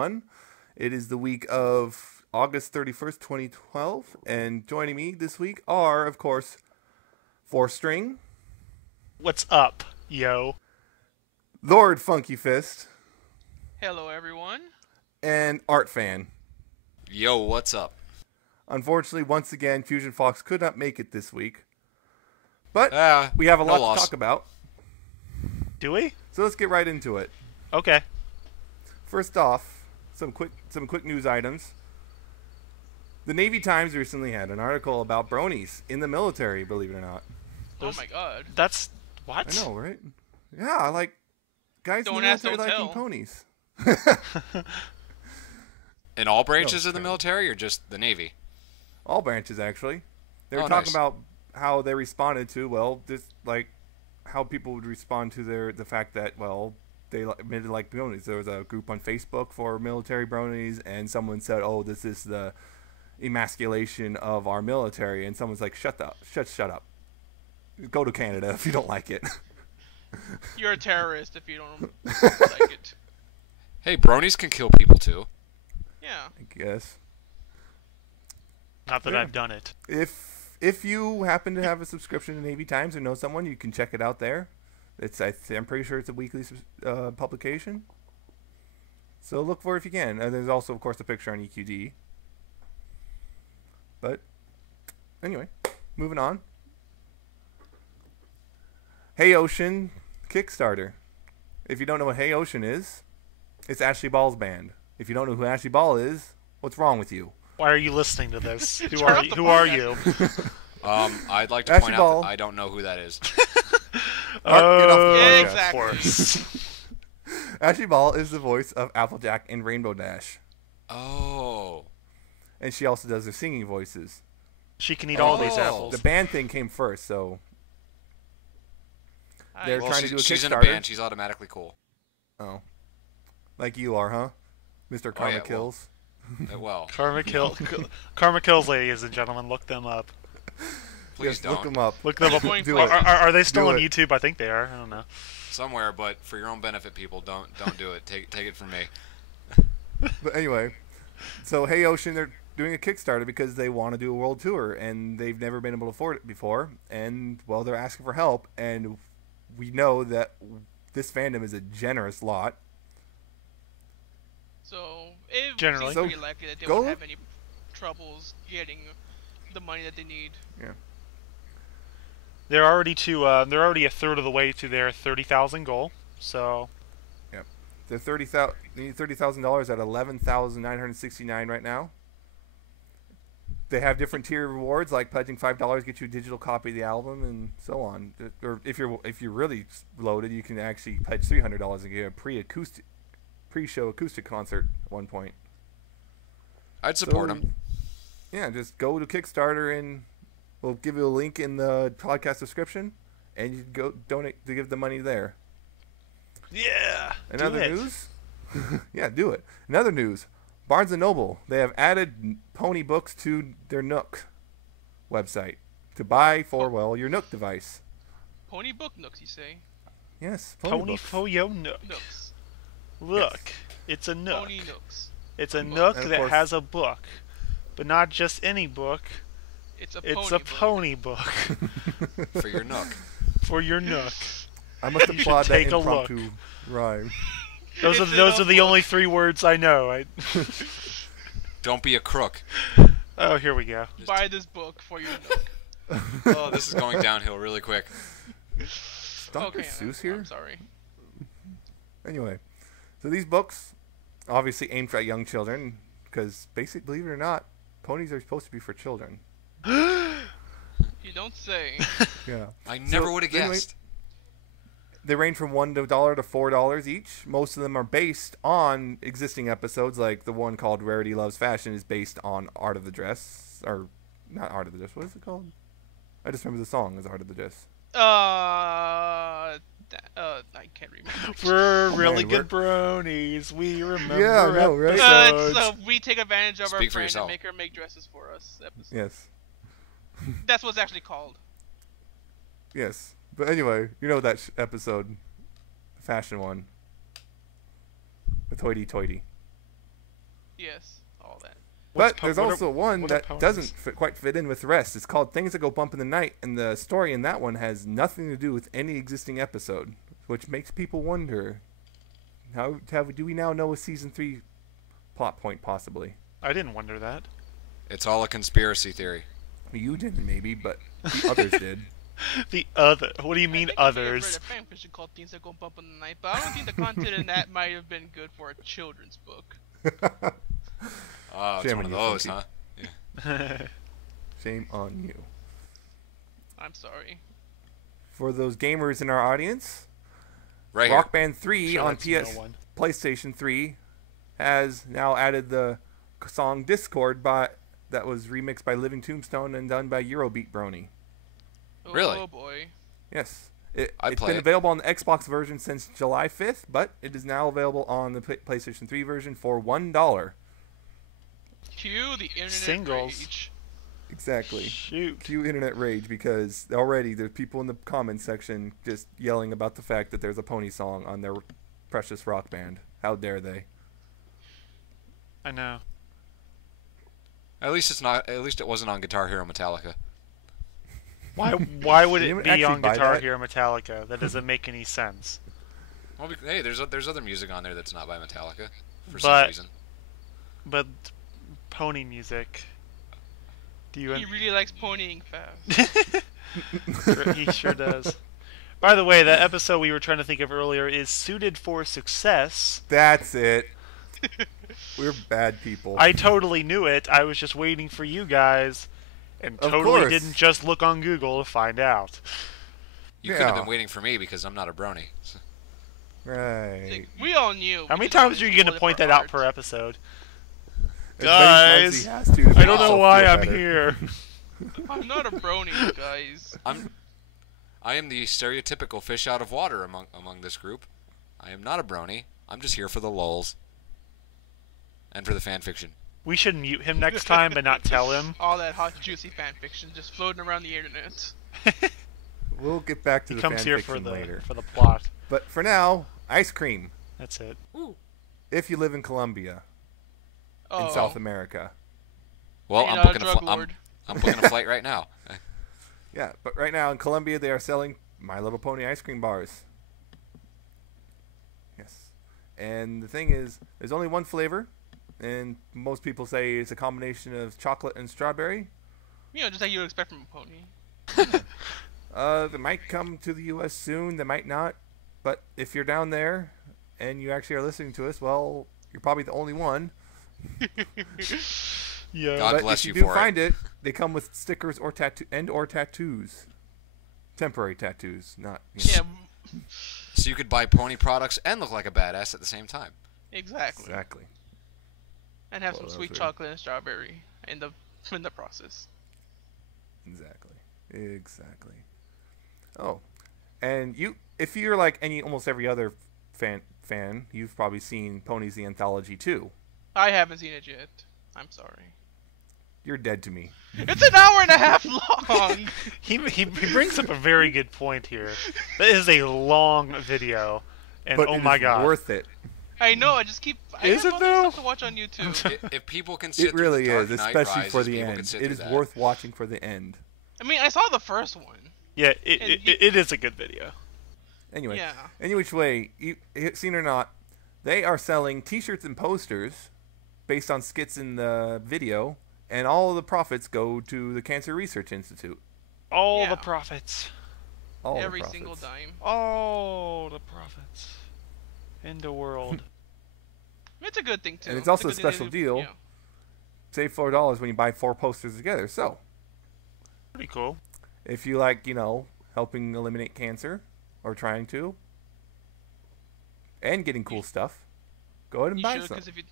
everyone. It is the week of August 31st, 2012, and joining me this week are, of course, 4-String. What's up, yo? LordFunkyFist. Hello, everyone. And Artfan. Yo, what's up? Unfortunately, once again, FusionFox could not make it this week. But we have a lot to talk about. Do we? So let's get right into it. Okay. First off, some quick news items. The Navy Times recently had an article about bronies in the military, believe it or not. Oh my god. That's... what? I know, right? Yeah, like, guys in the military liking ponies. In all branches of the military or just the Navy? All branches, actually. They were talking about how they responded to, well, this, like, how people would respond to the fact that, well, they admitted like bronies. There was a group on Facebook for military bronies, and someone said, oh, this is the emasculation of our military, and someone's like, shut up. Go to Canada if you don't like it. You're a terrorist if you don't like it. Hey, bronies can kill people too. Yeah. I guess. Not that I've done it. If you happen to have a subscription to Navy Times or know someone, you can check it out there. I'm pretty sure it's a weekly publication. So look for it if you can. And there's also, of course, a picture on EQD. But anyway, moving on. Hey Ocean Kickstarter. If you don't know what Hey Ocean is, it's Ashley Ball's band. If you don't know who Ashley Ball is, what's wrong with you? Why are you listening to this? Who are you? I'd like to point out that I don't know who that is. Yeah, exactly. Ashley Ball is the voice of Applejack in Rainbow Dash. Oh. And she also does the singing voices. She can eat all these apples. The band thing came first, so they're trying to do a Kickstarter. She's in a band. She's automatically cool. Oh. Like you are, huh? Mr. Karma Kills. Well. Karma Kills, ladies and gentlemen. Look them up. Please don't. Look them up. Look them up. Are they still on YouTube? I think they are. I don't know. Somewhere, but for your own benefit, people, don't do it. Take it from me. But anyway, so Hey Ocean, they're doing a Kickstarter because they want to do a world tour, and they've never been able to afford it before. And, well, they're asking for help, and we know that this fandom is a generous lot. So it generally seems pretty likely that they won't have any troubles getting the money that they need. Yeah. They're already a third of the way to their 30,000 goal. So. Yep. They're $30,000 at $11,969 right now. They have different tier rewards, like pledging $5 get you a digital copy of the album and so on. Or if you're really loaded, you can actually pledge $300 and get a pre-show acoustic concert at one point. I'd support them. Yeah, just go to Kickstarter, and we'll give you a link in the podcast description, and you can go donate to give the money there. Yeah. Another news? Yeah, do it. Another news. Barnes & Noble, they have added pony books to their Nook website to buy for, well, your Nook device. Pony book Nooks, you say? Yes, pony for your Nook. Nooks. Look, it's a Nook. Pony Nooks. It's a Nook that has a book, but not just any book. It's a pony book. For your Nook. For your Nook. I must applaud that impromptu rhyme. Those are the only 3 words I know. Don't be a crook. Oh, here we go. Buy this book for your Nook. Oh, this is going downhill really quick. Dr. Seuss here? I'm sorry. Anyway, so these books, obviously aimed at young children, because basically, believe it or not, ponies are supposed to be for children. You don't say. Yeah. I never would have guessed. They range from $1 to $4 each. Most of them are based on existing episodes, like the one called Rarity Loves Fashion is based on Art of the Dress. Or, not Art of the Dress, what is it called? I just remember the song is Art of the Dress. I can't remember. We're really good bronies. We remember right? So we take advantage of our friend yourself. and make her make dresses for us. Episode. Yes. That's what it's actually called. Yes. But anyway, you know that episode, the fashion one. The Toity Toity. Yes, all that. But there's also one that ponies? doesn't quite fit in with the rest. It's called Things That Go Bump in the Night, and the story in that one has nothing to do with any existing episode, which makes people wonder, do we now know a Season 3 plot point, possibly? I didn't wonder that. It's all a conspiracy theory. You didn't, maybe, but the others did. The other... What do you mean, others? I read a fanfiction called Things That Go Bump in the Night, but I don't think the content in that might have been good for a children's book. Oh, it's one of those, huh? Yeah. Shame on you. I'm sorry. For those gamers in our audience, Right Rock Band 3 Sure, on that's no one. PlayStation 3 has now added the song Discord that was remixed by Living Tombstone and done by Eurobeat Brony. Oh, Really? Oh boy. Yes. I'd It's play been it. available on the Xbox version since July 5th, but it is now available on the PlayStation 3 version for $1. Cue the internet Singles. rage. Exactly. Shoot. Cue internet rage, because already there's people in the comments section just yelling about the fact that there's a pony song on their precious Rock Band. How dare they? I know. At least it's not. At least it wasn't on Guitar Hero Metallica. Why would Did it anyone be actually on buy Guitar that? Hero Metallica? That doesn't make any sense. Well, hey, there's other music on there that's not by Metallica for some But- reason. But pony music. Do you? He really likes ponying fast. He sure does. By the way, that episode we were trying to think of earlier is Suited for Success. That's it. We're bad people. I totally knew it. I was just waiting for you guys, and Of totally course. didn't just look on Google to find out. You could have Yeah. been waiting for me because I'm not a brony. Right. Like, we all knew. How We many just times are you always going to pulled it point for that out art. per episode? As many times as he Guys, has to make I don't know himself why feel I'm better. here. I'm not a brony, guys. I am the stereotypical fish out of water among this group. I am not a brony. I'm just here for the lulz. And for the fan fiction. We should mute him next time, but not tell him. All that hot, juicy fanfiction just floating around the internet. We'll get back to He the comes here fanfiction later. for the plot. But for now, ice cream. That's it. If you live in Colombia, Oh, in South America. Well, you're I'm not a booking drug lord. I'm booking a flight right now. Yeah, but right now in Colombia, they are selling My Little Pony ice cream bars. Yes. And the thing is, there's only one flavor, and most people say it's a combination of chocolate and strawberry. You know, just like you would expect from a pony. They might come to the U.S. soon. They might not. But if you're down there and you actually are listening to us, well, you're probably the only one. Yeah. God But bless if you you do for find it, they come with stickers or tattoos. Temporary tattoos, not. Yeah, So you could buy pony products and look like a badass at the same time. exactly. Exactly. And have Well, some that's sweet weird. chocolate and strawberry in the process. Exactly. Oh, and if you're like almost every other fan, you've probably seen Ponies the Anthology too. I haven't seen it yet. I'm sorry. You're dead to me. It's an hour and a half long. He brings up a very good point here. That is a long video, and But oh it my is god, worth it. I know. I just keep. I Is have it other though? stuff to watch on YouTube. If people can sit It through really the Dark is, Knight especially Rises, for the people can end. sit It through is that. worth watching for the end. I mean, I saw the first one. yeah, And it is a good video. Anyway, Yeah. any which way, seen or not, they are selling T-shirts and posters based on skits in the video, and all of the profits go to the Cancer Research Institute. All Yeah. the profits, All the Every profits. single dime. all the profits in the world. It's a good thing too. And it's also good a thing they special do- deal. yeah. Save $4 when you buy 4 posters together. So, Pretty cool. if you like, helping eliminate cancer, or trying to, and getting cool stuff, go ahead and You buy should, some. because if you.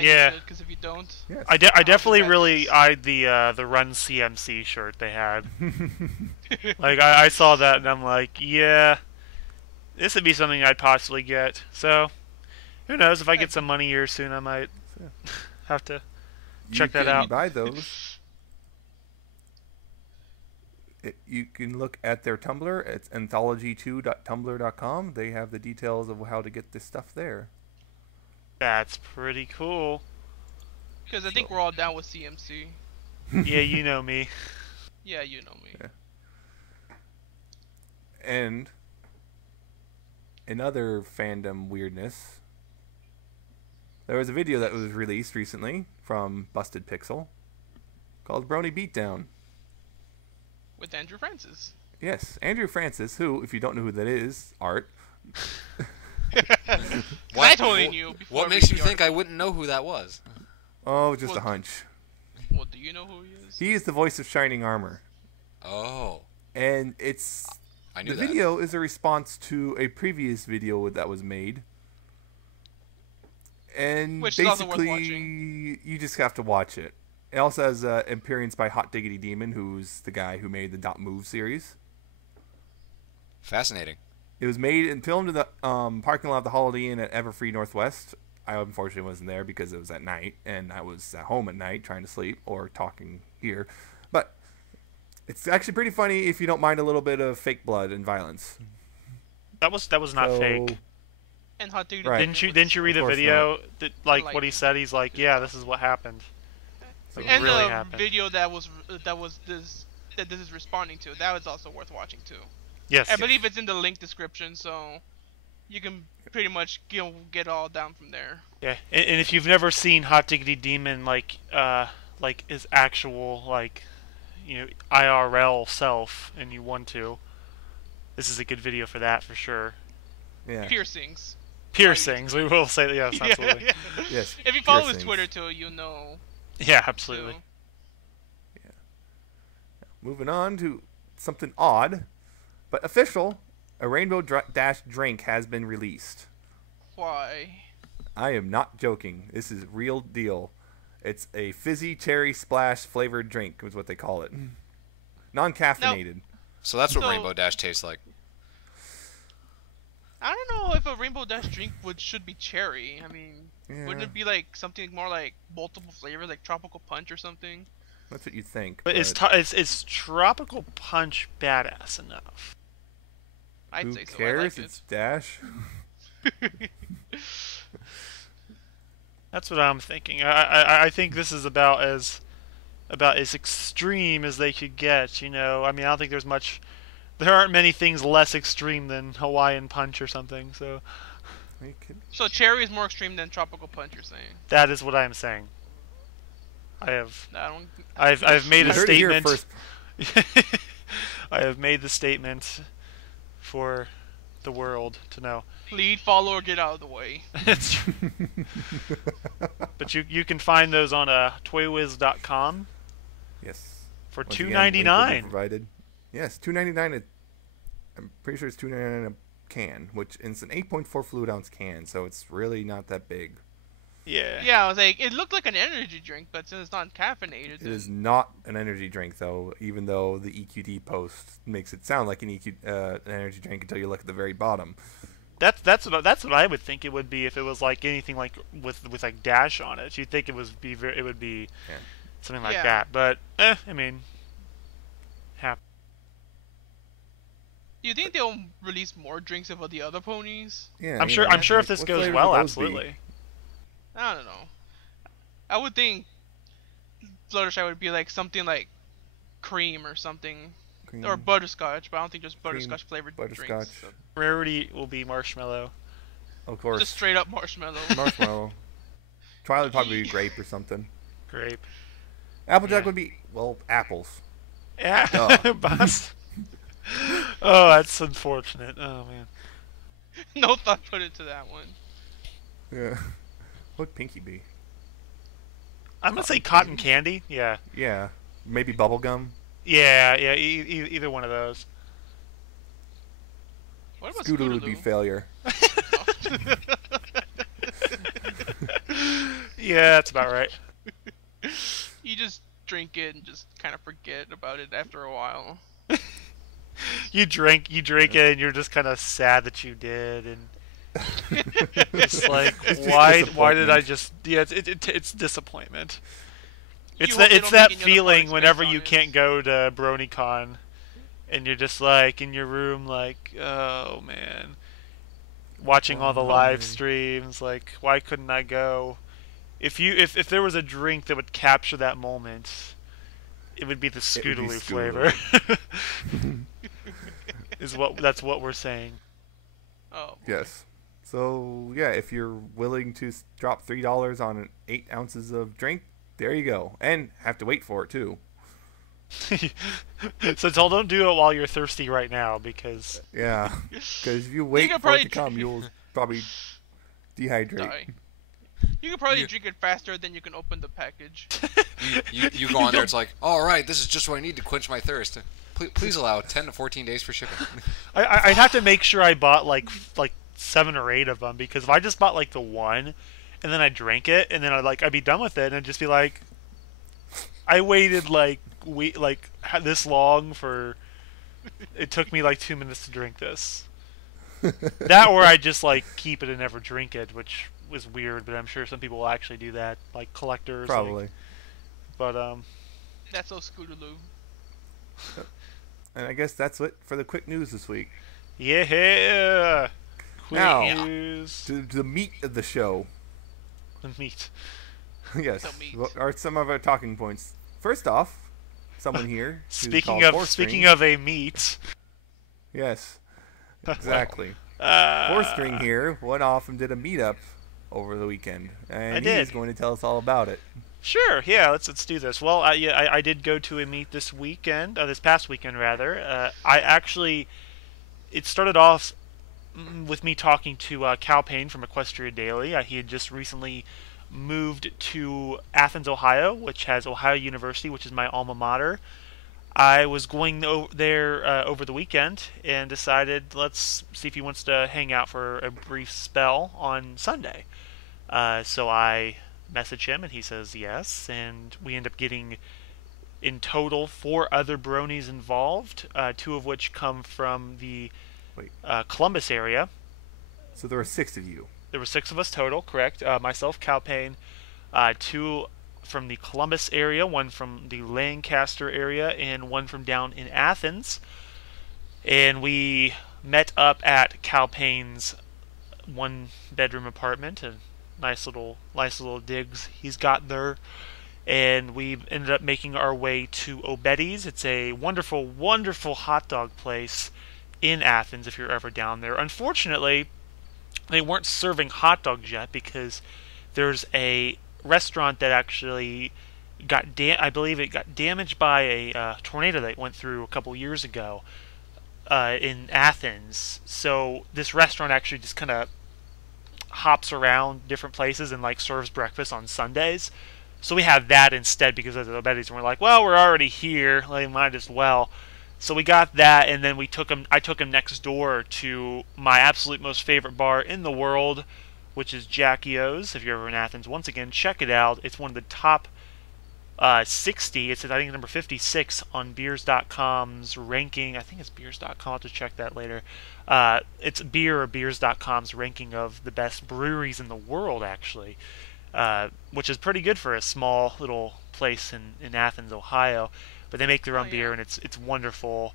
Yeah. Because if you don't. Yes. I definitely bad really things. eyed the Run CMC shirt they had. Like I saw that and I'm like, yeah, this would be something I'd possibly get. So, who knows? If I get some money here soon, I might have to check that You can out. buy those. You can look at their Tumblr. It's anthology2.tumblr.com. They have the details of how to get this stuff there. That's pretty cool. Because I think we're all down with CMC. Yeah, you know me. Yeah, you know me. Yeah. And another fandom weirdness. There was a video that was released recently from Busted Pixel called Brony Beatdown. With Andrew Francis. Yes, Andrew Francis, who, if you don't know who that is, Art. I totally knew. What makes you think I wouldn't know who that was? Oh, just a hunch. Well, do you know who he is? He is the voice of Shining Armor. Oh. And it's... I knew the that. video is a response to a previous video that was made. And Which is also worth basically, watching. you just have to watch it. It also has appearance by Hot Diggity Demon, who's the guy who made the Dot Move series. Fascinating. It was made and filmed in the parking lot of the Holiday Inn at Everfree Northwest. I unfortunately wasn't there because it was at night, and I was at home at night trying to sleep or talking here. But it's actually pretty funny if you don't mind a little bit of fake blood and violence. That was not fake. And Hot Diggity Right. Didn't you read the course video? That, like Like- what he said, he's like, yeah, this is what happened. Like, And really the happened. video this is responding to, that was also worth watching too. Yes. I believe it's in the link description, so you can pretty much get all down from there. Yeah, and if you've never seen Hot Diggity Demon, like his actual, like, you know, IRL self, and you want to, this is a good video for that for sure. Yeah. Piercings. Piercings, we will say that, yes, absolutely. Yes. If you follow his piercings. Twitter too, you know. Yeah, absolutely. too. Moving on to something odd, but official. A Rainbow Dash drink has been released. Why? I am not joking. This is real deal. It's a fizzy cherry splash flavored drink, is what they call it. Non-caffeinated. So that's what So- Rainbow Dash tastes like. I don't know if a Rainbow Dash drink should be cherry. I mean, wouldn't Yeah. it be like something more like multiple flavors, like tropical punch or something? That's what you think. But it's tropical punch badass enough. I'd who say so. cares? I It's Dash. That's what I'm thinking. I think this is about as extreme as they could get. You know, I mean, I don't think there aren't many things less extreme than Hawaiian Punch or something. So So cherry is more extreme than tropical punch. You're saying? that is what I'm saying. I've made You a heard it here statement. first. I have made the statement for the world to know. Lead, follow, or get out of the way. It's true. But you can find those on toywiz.com Yes. for Once again, link will be $2.99. provided. Yes, $2.99. I'm pretty sure it's $2.99 a can, which is an 8.4 fluid ounce can, so it's really not that big. Yeah. Yeah, I was like, it looked like an energy drink, but since it's not caffeinated, It is not an energy drink, though, even though the EQD post makes it sound like an energy drink until you look at the very bottom. That's what I would think it would be if it was like anything like with like Dash on it. You'd think it would be Yeah. something like Yeah. that. But I mean, Do you think they'll release more drinks of the other ponies? Yeah, I'm you sure. know, I'm sure if like, this what goes flavor well, would those be? absolutely. I don't know. I would think Fluttershy would be like something like cream or something, Cream, or butterscotch, but I don't think there's butterscotch flavored butterscotch. drinks. So Rarity will be marshmallow. of course. just straight up marshmallow. Marshmallow. Twilight would probably be grape or something. Grape. Applejack Yeah. would be, well, apples. Yeah. Duh. Boss. Oh, that's unfortunate. Oh man. No thought put into that one. Yeah. What would Pinky be? I'm gonna say cotton candy. Yeah. Yeah. Maybe bubblegum. Yeah. Yeah. Either one of those. What about Scooter would be Scootaloo? failure. Yeah, that's about right. You just drink it and just kind of forget about it after a while. You drink it, and you're just kind of sad that you did, and it's like, It's just why did I disappointment. just? Yeah, it's disappointment. You It's hope they it's don't that make any other feeling products whenever based on you it. can't go to BronyCon, and you're just like in your room, like, oh man, watching all the live Why? streams, like, why couldn't I go? if there was a drink that would capture that moment, it would be the Scootaloo flavor. That's what we're saying. Oh. Boy. Yes. So yeah, if you're willing to drop $3 on 8 ounces of drink, there you go, and have to wait for it too. So don't do it while you're thirsty right now, because yeah, because if you wait for it to come, you'll probably dehydrate. Die. You can probably drink it faster than you can open the package. You go on there, it's like, all right, this is just what I need to quench my thirst. Please allow 10 to 14 days for shipping. I'd have to make sure I bought like 7 or 8 of them, because if I just bought like the one, and then I drank it, and then I'd be done with it, and I'd just be like, I waited this long for. It took me like 2 minutes to drink this. That, or I just keep it and never drink it, which was weird, but I'm sure some people will actually do that, like collectors. Probably. But That's so Scootaloo. And I guess that's it for the quick news this week. Yeah. Quick Now, news. to the meat of the show. The meat. Yes. The meat. What are some of our talking points? First off, someone here. Speaking of a meat. Yes. Exactly. 4-string here went off and did a meetup over the weekend, and he's going to tell us all about it. Sure, yeah, let's do this. Well, I did go to a meet this past weekend rather. It started off with me talking to Calpain from Equestria Daily. He had just recently moved to Athens, Ohio, which has Ohio University, which is my alma mater. I was going there over the weekend and decided let's see if he wants to hang out for a brief spell on Sunday. So I message him and he says yes, and we end up getting in total 4 other bronies involved, 2 of which come from the Columbus area. So there were 6 of you. There were 6 of us total, correct? Myself, Calpain, 2 from the Columbus area, 1 from the Lancaster area, and 1 from down in Athens. And we met up at Calpain's 1-bedroom apartment, a nice little digs he's got there. And we ended up making our way to Obetti's. It's a wonderful, wonderful hot dog place in Athens if you're ever down there. Unfortunately, they weren't serving hot dogs yet because there's a restaurant that actually I believe it got damaged by a tornado that went through a couple years ago in Athens. So this restaurant actually just kind of hops around different places and serves breakfast on Sundays. So we have that instead because of the Betty's, and we're like, well, we're already here, might as well. So we got that, and then I took him next door to my absolute most favorite bar in the world, which is Jackie O's. If you're ever in Athens, once again, check it out. It's one of the top 60. It's, I think, number 56 on beers.com's ranking. I think it's beers.com. I'll have to check that later. It's beer or beers.com's ranking of the best breweries in the world, actually, which is pretty good for a small little place in Athens, Ohio. But they make their own beer, and it's wonderful.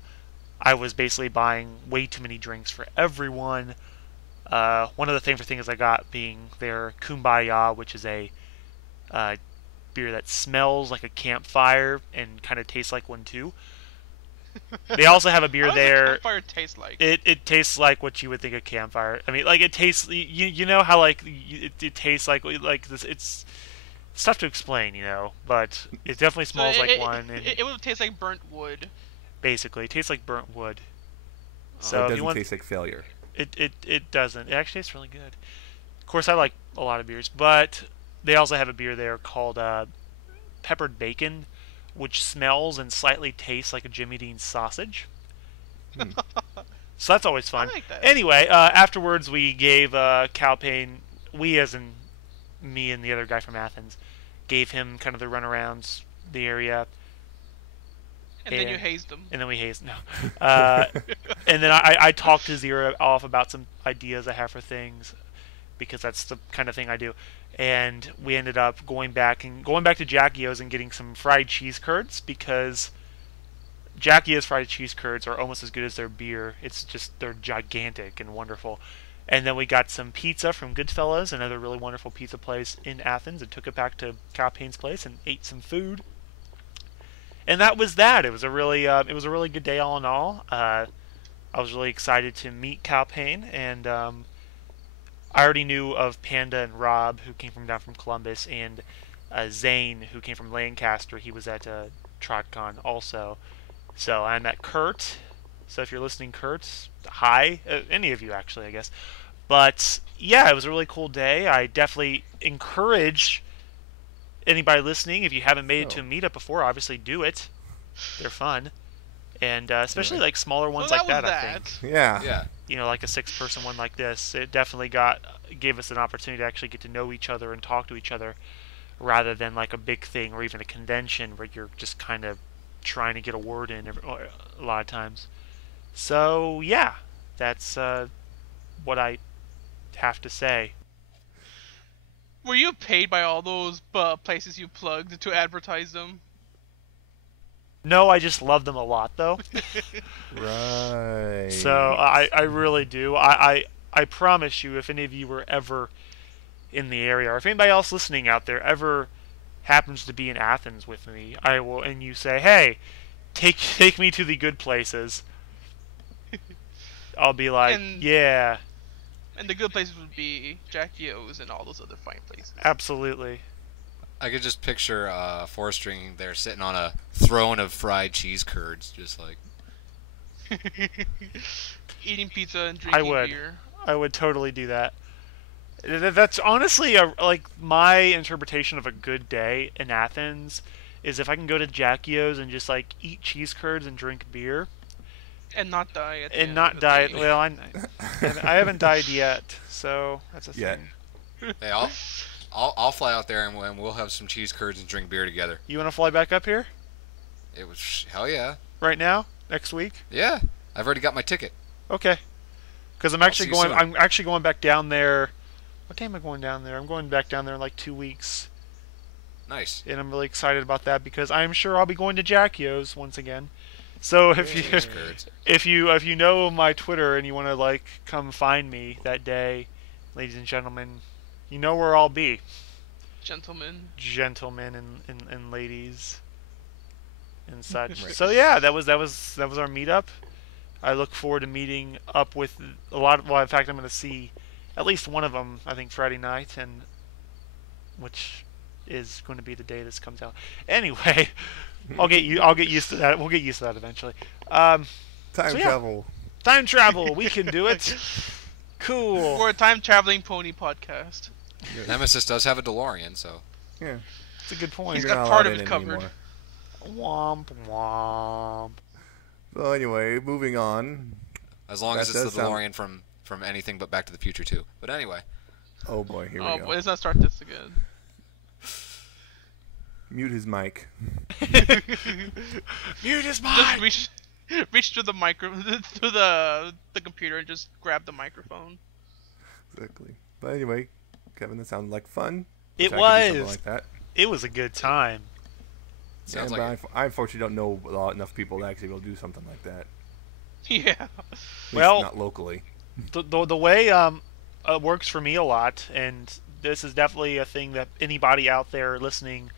I was basically buying way too many drinks for everyone. One of the favorite things I got being their Kumbaya, which is a beer that smells like a campfire and kind of tastes like one too. They also have a beer there. What does a campfire taste like? It tastes like what you would think a campfire. I mean, it tastes. You know how it tastes like this. It's tough to explain, but it definitely smells like one. It would taste like burnt wood. Basically, it tastes like burnt wood. So it doesn't taste like failure. It doesn't. It actually tastes really good. Of course, I like a lot of beers, but they also have a beer there called Peppered Bacon, which smells and slightly tastes like a Jimmy Dean's sausage. So that's always fun. I like that. Anyway, afterwards we gave Calpain, we as in me and the other guy from Athens, gave him kind of the runarounds, the area. And then you hazed him. And then we hazed no. And then I talked his ear off about some ideas I have for things, because that's the kind of thing I do. And we ended up going back to Jackie O's and getting some fried cheese curds, because Jackie O's fried cheese curds are almost as good as their beer. It's just, they're gigantic and wonderful. And then we got some pizza from Goodfellas, another really wonderful pizza place in Athens, and took it back to Calpain's place and ate some food. And that was that. It was a really good day all in all. I was really excited to meet Calpain, and I already knew of Panda and Rob, who came down from Columbus, and Zane, who came from Lancaster. He was at TrotCon also. So I met Kurt. So if you're listening, Kurt, hi. Any of you, actually, I guess. But yeah, it was a really cool day. I definitely encourage anybody listening, if you haven't made it to a meetup before, obviously do it. They're fun. And especially like smaller ones like that, I think. Yeah. You know, like a 6-person one like this, it definitely gave us an opportunity to actually get to know each other and talk to each other, rather than like a big thing or even a convention where you're just kind of trying to get a word in a lot of times. So yeah, that's what I have to say. Were you paid by all those places you plugged to advertise them? No, I just love them a lot, though. Right. So I really do. I promise you, if any of you were ever in the area, or if anybody else listening out there ever happens to be in Athens with me, I will, and you say, hey, take me to the good places, I'll be like, yeah. And the good places would be Jack Yo's and all those other fine places. Absolutely. I could just picture Four-String there sitting on a throne of fried cheese curds, just like... Eating pizza and drinking beer. I would totally do that. That's honestly like my interpretation of a good day in Athens is if I can go to Jack Yo's and just like eat cheese curds and drink beer. And not die at the and end not of the die. day. Well, I haven't died yet, so that's a thing. Hey, I'll fly out there and we'll have some cheese curds and drink beer together. You want to fly back up here? It was hell yeah. Right now? Next week? Yeah, I've already got my ticket. Okay. Because I'm actually going. soon. I'm actually going back down there. What day am I going down there? I'm going back down there in like 2 weeks. Nice. And I'm really excited about that because I'm sure I'll be going to Jack Yo's once again. So if you know my Twitter and you want to like come find me that day, ladies and gentlemen, you know where I'll be. Gentlemen and ladies and such. Right. So yeah, that was our meetup. I look forward to meeting up with a lot of. Well, in fact, I'm going to see at least one of them. I think Friday night, and which is going to be the day this comes out. Anyway. I'll get used to that. We'll get used to that eventually. Time travel. Time travel. We can do it. Cool. We're a time traveling pony podcast. Yes. Nemesis does have a DeLorean, so Yeah. That's a good point. He's You're got not part allowed of it in covered. anymore. Womp womp. So anyway, moving on. as long That as it's does the DeLorean from anything but Back to the Future 2. But anyway, Oh boy, here we Oh go. boy, let's not start this again. Mute his mic. Mute his mic. Just reach to the to the computer and just grab the microphone. Exactly. But anyway, Kevin, that sounded like fun. It Wish I could do something was. like that. It was a good time. sounds Yeah, like but I unfortunately don't know enough people to actually be able to do something like that. Yeah. At least Well- not locally. The way it works for me a lot, and this is definitely a thing that anybody out there listening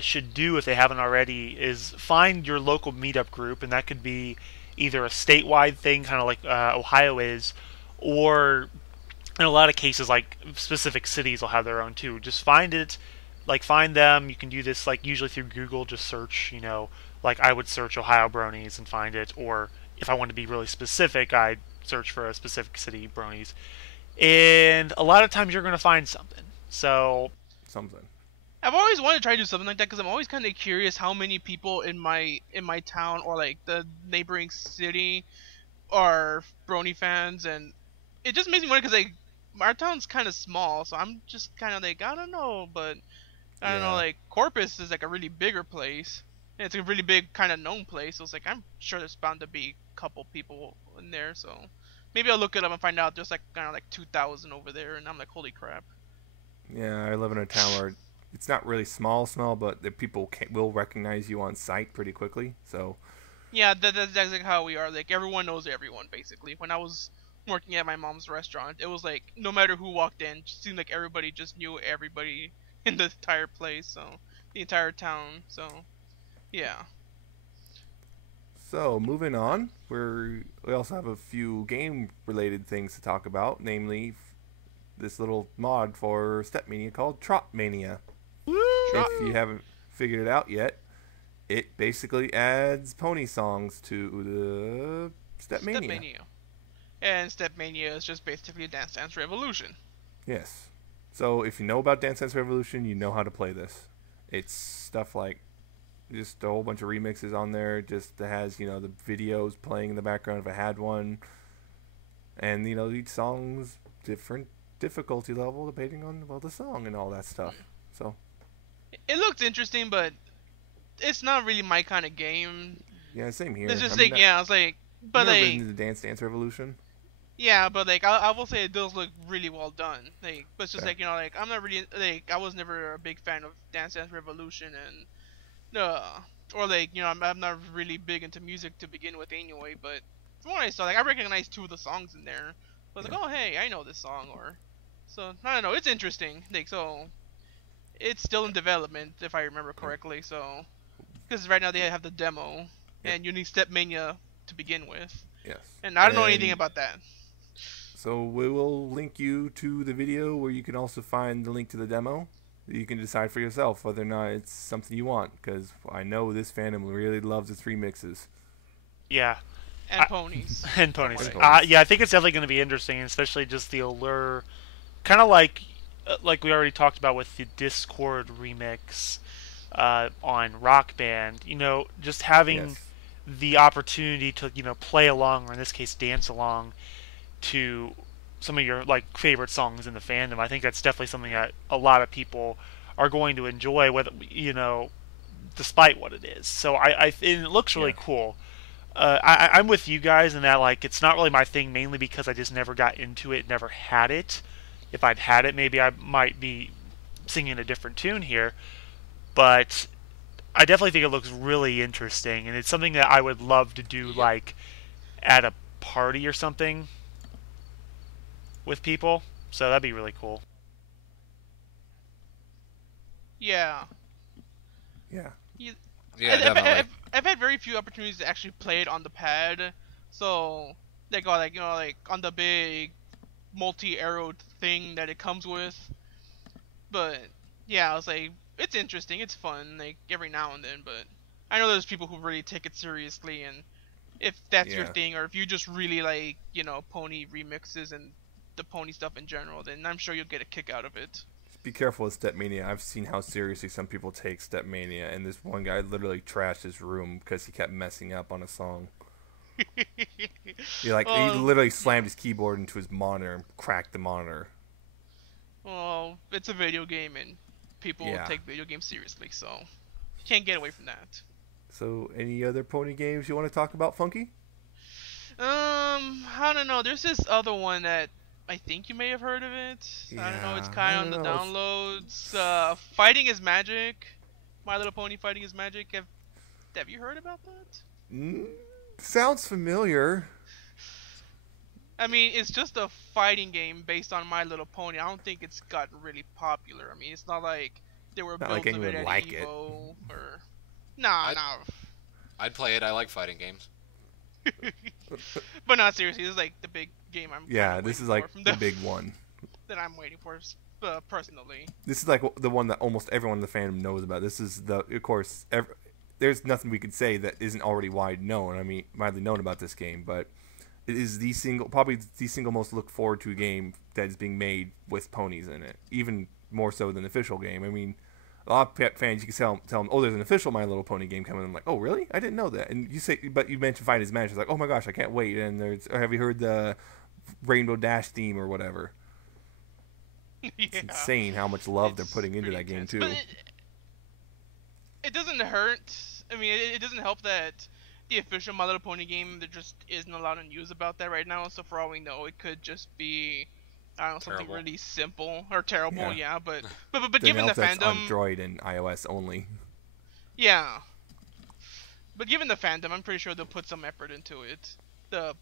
should do if they haven't already, is find your local meetup group, and that could be either a statewide thing, kind of like Ohio is, or in a lot of cases, like specific cities will have their own too. Just find it, like find them. You can do this like usually through Google. Just search, like I would search Ohio Bronies and find it, or if I want to be really specific, I'd search for a specific city Bronies, and a lot of times you're going to find something. So Something. I've always wanted to try to do something like that because I'm always kind of curious how many people in my town or like the neighboring city are Brony fans, and it just makes me wonder because like our town's kind of small, so I'm just kind of like I don't know, but I don't know, Yeah. like Corpus is like a really bigger place. And it's a really big kind of known place, so it's like I'm sure there's bound to be a couple people in there, so maybe I'll look it up and find out there's like kind of like 2,000 over there, and I'm like holy crap. Yeah, I live in a town where it's not really small, but the people will recognize you on sight pretty quickly. So Yeah, that's exactly how we are. Like everyone knows everyone basically. When I was working at my mom's restaurant. It was like no matter who walked in, it seemed like everybody just knew everybody in the entire place, so the entire town. So yeah. So moving on, we also have a few game-related things to talk about, namely this little mod for Stepmania called Trotmania. If you haven't figured it out yet, it basically adds pony songs to the Stepmania. And Stepmania is just basically Dance Dance Revolution. Yes. So if you know about Dance Dance Revolution, you know how to play this. It's stuff like just a whole bunch of remixes on there. Just that has, you know, the videos playing in the background if I had one. And, you know, each song's different difficulty level depending on, well, the song and all that stuff. So it looks interesting, but it's not really my kind of game. Yeah, same here. It's just like, yeah, it's like, but like into the Dance Dance Revolution. Yeah, but like I will say it does look really well done. Like, but it's just like, you know, like I'm not really like I was never a big fan of Dance Dance Revolution and or like, you know, I'm not really big into music to begin with anyway. But from what I saw, like I recognized 2 of the songs in there. I was like, oh hey, I know this song. Or so I don't know. It's interesting. Like, so it's still in development if I remember correctly. So because right now they have the demo and you need Stepmania to begin with. Yes. And I don't know anything about that. So we will link you to the video where you can also find the link to the demo. You can decide for yourself whether or not it's something you want, because I know this fandom really loves its remixes. Yeah. And ponies. And ponies. Right. Yeah, I think it's definitely going to be interesting, especially just the allure. Kind of like we already talked about with the Discord remix on Rock Band. You know, just having the opportunity to, you know, play along, or in this case, dance along to some of your like favorite songs in the fandom. I think that's definitely something that a lot of people are going to enjoy, whether, you know, despite what it is. So and it looks really cool. I'm with you guys in that, like, it's not really my thing, mainly because I just never got into it, never had it. If I'd had it, maybe I might be singing a different tune here. But I definitely think it looks really interesting, and it's something that I would love to do, like, at a party or something with people. So that'd be really cool. Yeah. Yeah. Yeah, definitely. I've had very few opportunities to actually play it on the pad, so they got, like, you know, like on the big multi-arrowed thing that it comes with. But yeah, I was like, it's interesting, it's fun, like every now and then. But I know there's people who really take it seriously, and if that's your thing, or if you just really like, you know, pony remixes and the pony stuff in general, then I'm sure you'll get a kick out of it. Be careful with Stepmania. I've seen how seriously some people take Stepmania, and this one guy literally trashed his room because he kept messing up on a song. He literally slammed his keyboard into his monitor and cracked the monitor. Well, it's a video game, and people take video games seriously, so you can't get away from that. So, any other pony games you want to talk about, Funky? I don't know. There's this other one that I think you may have heard of it. Yeah, I don't know. It's kind of on the downloads. Fighting is Magic. My Little Pony Fighting is Magic. Have you heard about that? Sounds familiar. I mean, it's just a fighting game based on My Little Pony. I don't think it's gotten really popular. I mean, it's not like they were built of it at Evo or... Nah. I'd play it. I like fighting games. But not seriously, this is like the big game I'm this is like the big one that I'm waiting for personally. This is like the one that almost everyone in the fandom knows about. This is of course, there's nothing we could say that isn't already widely known about this game, but it is probably the single most looked forward to game that is being made with ponies in it, even more so than the official game. I mean, a lot of fans, you can tell them, oh, there's an official My Little Pony game coming. I'm like, oh, really? I didn't know that. And you mentioned Fight is Magic. It's like, oh my gosh, I can't wait. And have you heard the Rainbow Dash theme or whatever? It's insane how much love they're putting into that game too. It doesn't hurt. I mean, it doesn't help that the official My Little Pony game, there just isn't a lot of news about that right now. So for all we know, it could just be, I don't know, something really simple or terrible. But given the fandom, Android and iOS only. Yeah. But given the fandom, I'm pretty sure they'll put some effort into it. The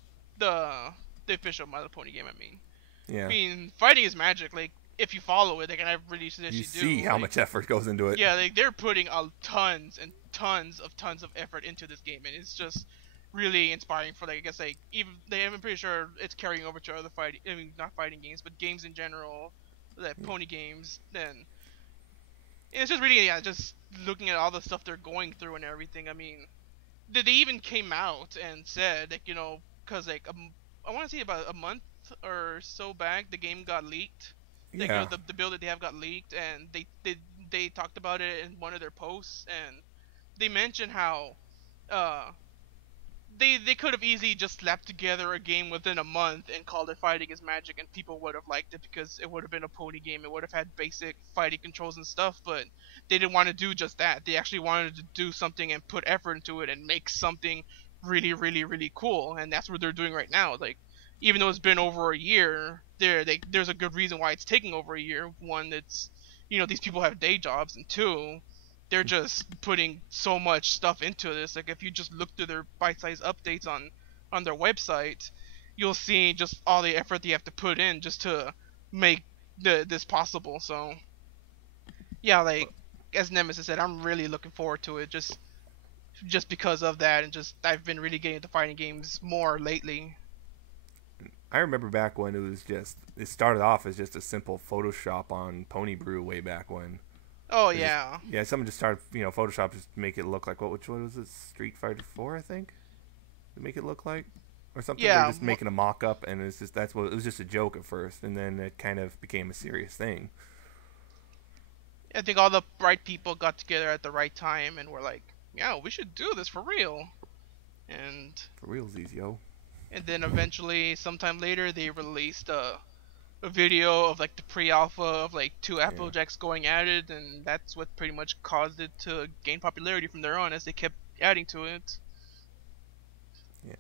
the official My Little Pony game. I mean, Yeah. fighting is magic. Like, if you follow it, like, and I really suggest You you do. see how like, much effort goes into it. Yeah, like they're putting tons and tons of effort into this game, and it's just really inspiring for, like, I guess, like, even I'm pretty sure it's carrying over to other fighting. I mean, not fighting games, but games in general, like pony games. Then it's just really, yeah, just looking at all the stuff they're going through and everything. I mean, they even came out and said, like, because like I want to say about a month or so back, the game got leaked. Like, Yeah. the build that they have got leaked, and they talked about it in one of their posts, and they mentioned how they could have easily just slapped together a game within a month and called it Fighting is Magic, and people would have liked it because it would have been a pony game. It would have had basic fighting controls and stuff, but they didn't want to do just that. They actually wanted to do something and put effort into it and make something really, really, really cool, and that's what they're doing right now. Like, even though it's been over a year, there's a good reason why it's taking over a year. One, it's, these people have day jobs, and two, they're just putting so much stuff into this. Like, if you just look through their bite-sized updates on their website, you'll see just all the effort they have to put in just to make this possible. So, yeah, like, as Nemesis said, I'm really looking forward to it, just because of that, and just I've been really getting into fighting games more lately. I remember back when it started off as just a simple Photoshop on Pony Brew way back when. Oh, yeah. Someone just started, Photoshop just to make it look like, which one was it? Street Fighter 4, I think? To make it look like? Or something? Yeah. They're just making a mock-up, and it was just a joke at first, and then it kind of became a serious thing. I think all the right people got together at the right time and were like, yeah, we should do this for real. And For realsies, yo. And then eventually, sometime later, they released a video of, like, the pre-alpha of, like, two Applejacks going at it, and that's what pretty much caused it to gain popularity from there on as they kept adding to it. Yeah.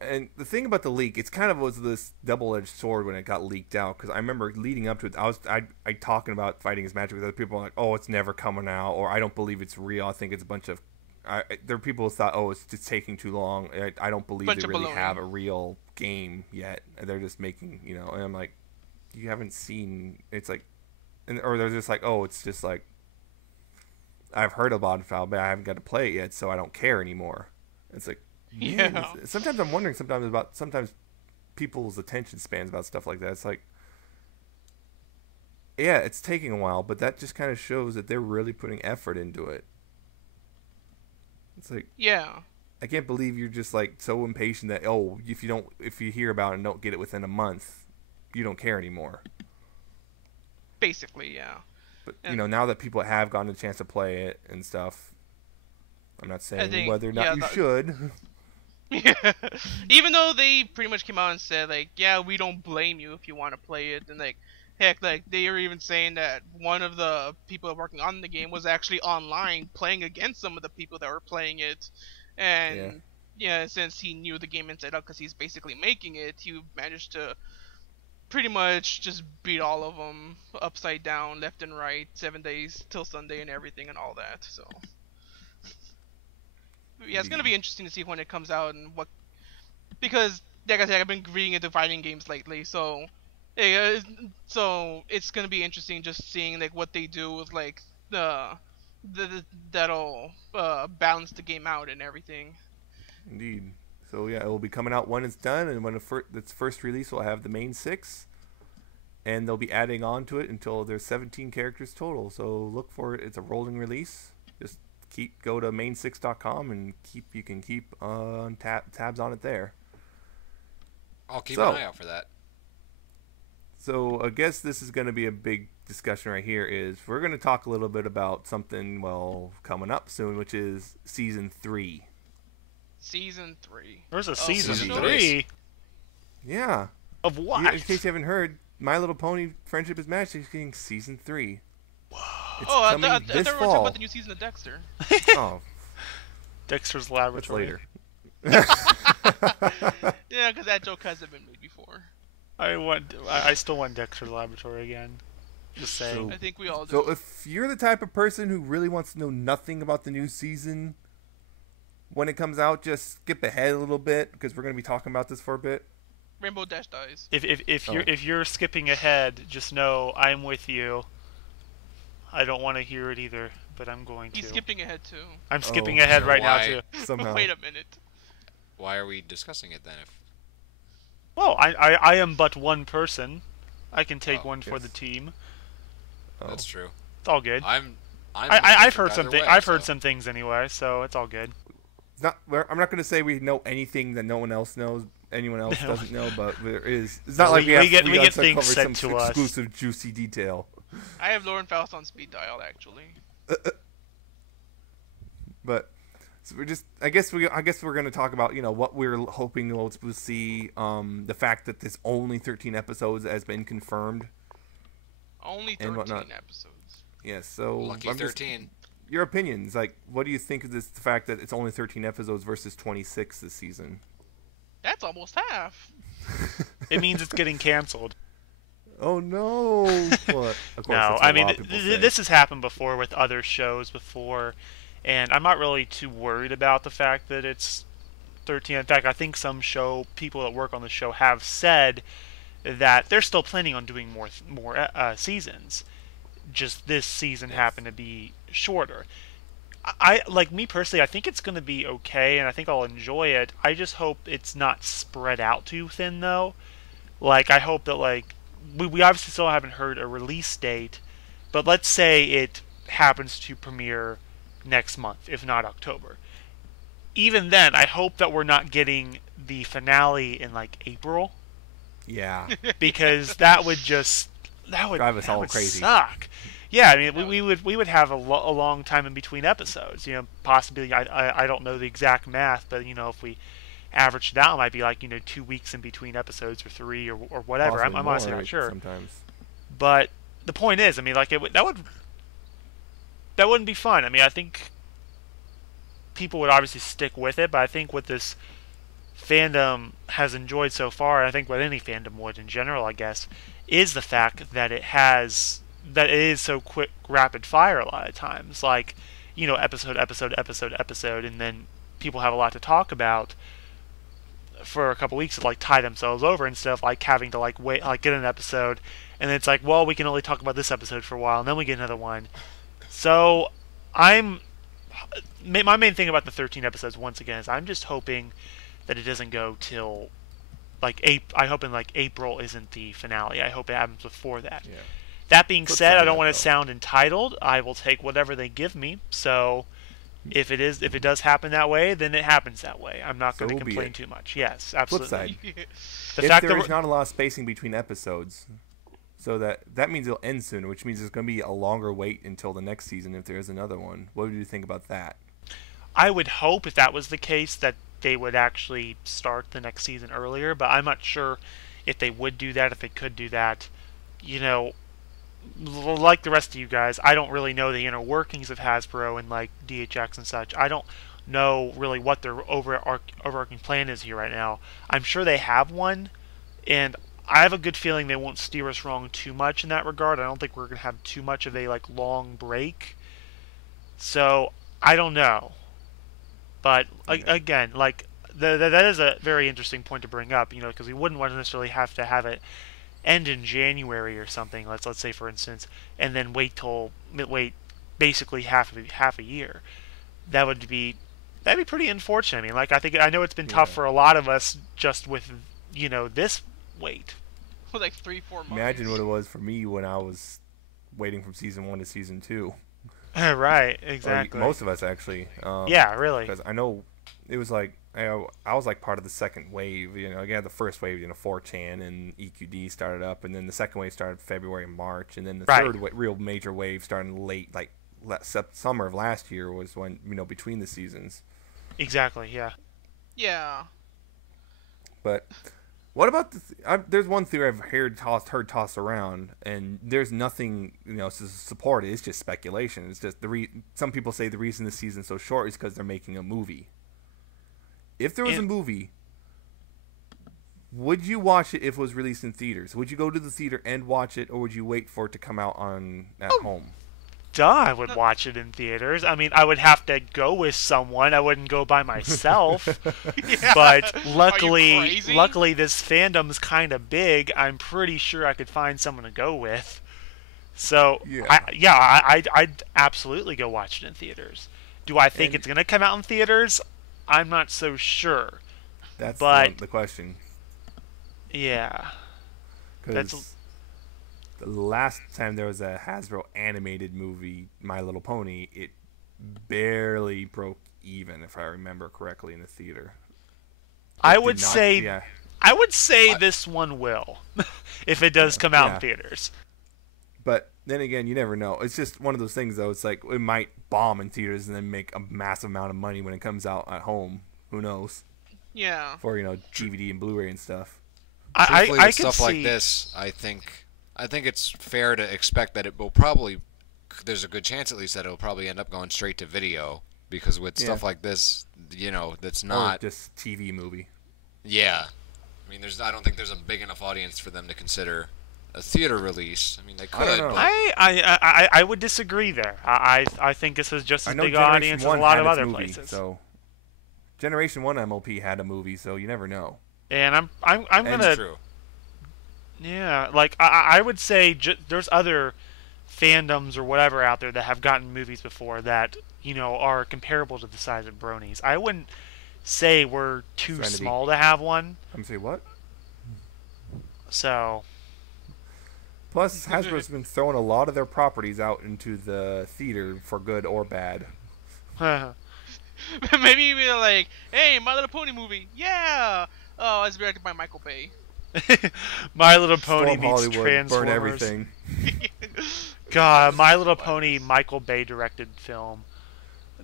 And the thing about the leak, it's kind of was this double-edged sword when it got leaked out, because I remember leading up to it, I talking about Fighting is Magic with other people, like, oh, it's never coming out, or I don't believe it's real, I think it's a bunch of there are people who thought, oh, it's just taking too long. I don't believe they really have a real game yet. They're just making, and I'm like, you haven't seen, it's like, or they're just like, oh, it's just like, I've heard about it, but I haven't got to play it yet, so I don't care anymore. It's like, yeah. Sometimes I'm wondering sometimes people's attention spans about stuff like that. It's like, yeah, it's taking a while, but that just kind of shows that they're really putting effort into it. It's like, yeah, I can't believe you're just like so impatient that, oh, if you hear about it and don't get it within a month, you don't care anymore. Basically, yeah. But now that people have gotten a chance to play it and stuff, I'm not saying whether or not you should. Yeah. Even though they pretty much came out and said, like, yeah, we don't blame you if you want to play it, and like, heck, like, they were even saying that one of the people working on the game was actually online playing against some of the people that were playing it. And, yeah since he knew the game inside out because he's basically making it, he managed to pretty much just beat all of them upside down, left and right, 7 days till Sunday and everything and all that. So, yeah, it's going to be interesting to see when it comes out and what... Because, like I said, I've been reading into fighting games lately, so... So it's gonna be interesting just seeing like what they do with like that'll balance the game out and everything. Indeed. So yeah, it will be coming out when it's done, and when its first release, will have the main 6, and they'll be adding on to it until there's 17 characters total. So look for it. It's a rolling release. Just go to main6.com and you can keep tabs on it there. I'll keep an eye out for that. So I guess this is going to be a big discussion right here. Is we're going to talk a little bit about something coming up soon, which is season 3. Season 3. There's a season 3. 3. Yeah. Of what? In case you haven't heard, My Little Pony Friendship is Magic is getting season 3. Whoa. It's coming this thought we were fall. talking about the new season of Dexter. Oh, Dexter's Laboratory. That's later. Yeah, because that joke hasn't been made before. I still want Dexter's Laboratory again. Just saying. So, I think we all do. So if you're the type of person who really wants to know nothing about the new season when it comes out, just skip ahead a little bit because we're going to be talking about this for a bit. Rainbow Dash dies. If you're skipping ahead, just know I'm with you. I don't want to hear it either, but I'm going to. He's skipping ahead too. I'm skipping ahead right now too. Somehow. Wait a minute. Why are we discussing it then? Well, I am but one person. I can take one for yes. the team. That's true. It's all good. I've heard something. I've heard some things anyway, so it's all good. It's not. I'm not going to say we know anything that no one else knows. Anyone else doesn't know, but there is. It's not like we get things sent to us. Exclusive juicy detail. I have LordFunkyFist on speed dial actually. But so we're just. I guess we're going to talk about what we're hoping we'll see. The fact that this only 13 episodes has been confirmed. Only 13 episodes. Yes. So lucky 13. Your opinions, like, what do you think of this? The fact that it's only 13 episodes versus 26 this season. That's almost half. It means it's getting canceled. Oh no! Well, of course, no, I mean this has happened before with other shows before, and I'm not really too worried about the fact that it's 13. In fact, I think some people that work on the show have said that they're still planning on doing more seasons. Just this season happened to be shorter. I like me personally, I think it's going to be okay, and I think I'll enjoy it. I just hope it's not spread out too thin, though. Like, I hope that, like, we obviously still haven't heard a release date, but let's say it happens to premiere next month, if not October. Even then, I hope that we're not getting the finale in, like, April. Yeah. Because that would drive us all crazy. Suck. Yeah, I mean, we would have a long time in between episodes. Possibly, I don't know the exact math, but if we averaged it out, it might be like 2 weeks in between episodes, or 3, or whatever. I'm honestly not sure. Sometimes. But the point is, I mean, like that wouldn't be fun. I mean, I think people would obviously stick with it, but I think what this fandom has enjoyed so far, and I think what any fandom would in general, I guess, is the fact that it is so quick, rapid fire a lot of times. Like, episode, and then people have a lot to talk about for a couple weeks to, like, tie themselves over instead of, like, having to, like, wait, like, get an episode, and then it's like, well, we can only talk about this episode for a while, and then we get another one. So, my main thing about the 13 episodes, once again, is I'm just hoping that it doesn't go till, like, I hope in, like, April isn't the finale. I hope it happens before that. Yeah. That being said, I don't want to sound entitled. I will take whatever they give me. So, if it does happen that way, then it happens that way. I'm not going to complain too much. Yes, absolutely. Flip side. If there is not a lot of spacing between episodes, so that means it'll end sooner, which means there's going to be a longer wait until the next season if there is another one. What do you think about that? I would hope, if that was the case, that they would actually start the next season earlier, but I'm not sure if they would do that, if they could do that. Like the rest of you guys, I don't really know the inner workings of Hasbro and, like, DHX and such. I don't know really what their overarching plan is here right now. I'm sure they have one, and I have a good feeling they won't steer us wrong too much in that regard. I don't think we're going to have too much of a, like, long break. So, I don't know. But, again, like, that is a very interesting point to bring up, because we wouldn't want to necessarily have to have it end in January or something, let's say, for instance, and then wait basically half a year. That'd be pretty unfortunate. I mean, like, I know it's been tough for a lot of us just with this wait. Like 3-4 months. Imagine what it was for me when I was waiting from season 1 to season 2. Right, exactly. Most of us, actually. Yeah, really. Because I know it was like, I was like part of the second wave. Again, the first wave, 4chan and EQD started up, and then the second wave started February and March, and then the third real major wave started late, like summer of last year was when, between the seasons. Exactly, yeah. Yeah. But what about there's one theory I've heard tossed around, and there's nothing to support it. It's just speculation. It's just some people say the reason the season's so short is because they're making a movie. If there was a movie, would you watch it if it was released in theaters? Would you go to the theater and watch it, or would you wait for it to come out at home? duh, I would watch it in theaters. I mean, I would have to go with someone. I wouldn't go by myself. Yeah. But luckily, Are you crazy? this fandom's kind of big. I'm pretty sure I could find someone to go with. So, I'd absolutely go watch it in theaters. Do I think it's going to come out in theaters? I'm not so sure. That's the question. Yeah. Because the last time there was a Hasbro animated movie, My Little Pony, it barely broke even, if I remember correctly, in the theater. I would say this one will, if it does come out in theaters. But then again, you never know. It's just one of those things, though. It's like it might bomb in theaters and then make a massive amount of money when it comes out at home. Who knows? Yeah. For DVD and Blu-ray and stuff. Truthfully, I with stuff like this, I think it's fair to expect that it will probably. There's a good chance, at least, that it will probably end up going straight to video, because with stuff like this, that's not or just TV movie. Yeah, I mean, I don't think there's a big enough audience for them to consider a theater release. I mean, they could. I would disagree there. I think this is just as big audience as a lot of other places. So, Generation 1 MLP had a movie, so you never know. And I'm gonna. True. Yeah, like I would say there's other fandoms or whatever out there that have gotten movies before that are comparable to the size of Bronies. I wouldn't say we're too small to have one. I'm saying what? So. Plus, Hasbro's been throwing a lot of their properties out into the theater for good or bad. Maybe we're like, hey, My Little Pony movie, yeah! Oh, it's directed by Michael Bay. My Little Pony Storm meets Hollywood, Transformers. burn everything. God, My Little Pony, Michael Bay directed film.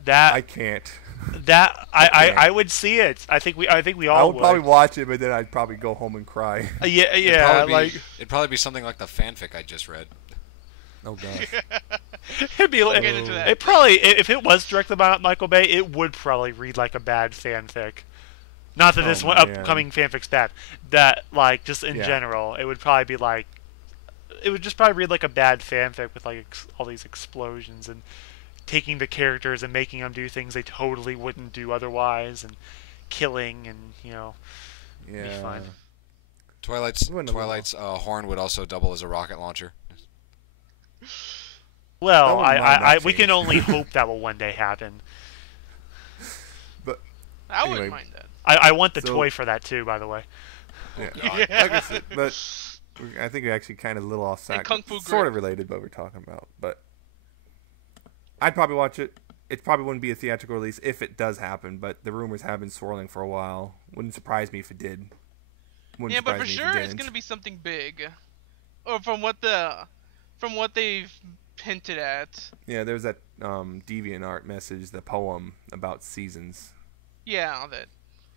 That I can't. I would see it. I think we all I would probably watch it, but then I'd probably go home and cry. Yeah. It'd probably be something like the fanfic I just read. Oh gosh. It'd be like it probably, if it was directed by Michael Bay, it would probably read like a bad fanfic. Not that this one upcoming fanfic's bad. That just in general, it would probably be like, it would just probably read like a bad fanfic with like all these explosions and taking the characters and making them do things they totally wouldn't do otherwise, and killing, and be fun. Twilight's horn would also double as a rocket launcher. Well, we can only hope that will one day happen. But I wouldn't mind that. I want the toy for that too, by the way. Yeah. Like I said, but I think we're actually kind of a little off track. Sort of related, but we're talking about. But I'd probably watch it. It probably wouldn't be a theatrical release if it does happen, but the rumors have been swirling for a while. Wouldn't surprise me if it did. Yeah, but for sure it's gonna be something big. Or from what they've hinted at. Yeah, there's that DeviantArt message, the poem about seasons. Yeah, that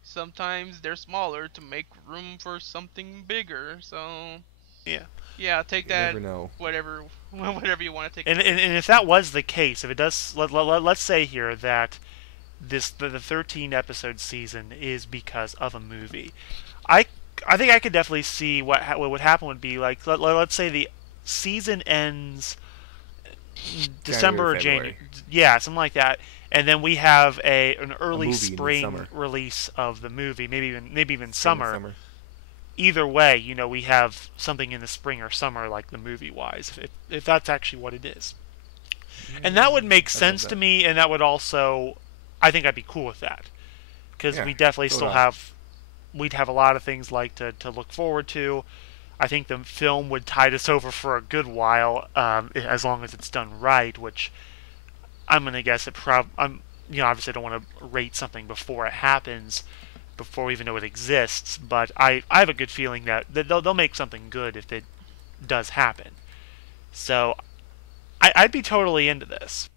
sometimes they're smaller to make room for something bigger. So yeah, take that. You never know. Whatever you want to take. And if that was the case, if it does, let's say here that the 13 episode season is because of a movie, I think I could definitely see what would happen would be like, let's say the season ends December or January, something like that, and then we have an early spring release of the movie, maybe even summer. Either way, we have something in the spring or summer, like the movie-wise, if that's actually what it is. And that would make sense to me, and that would also, I think I'd be cool with that. Because we definitely we'd have a lot of things to look forward to. I think the film would tide us over for a good while, as long as it's done right, which I'm going to guess obviously I don't want to rate something before it happens, before we even know it exists, but I have a good feeling that they'll make something good if it does happen. So I'd be totally into this.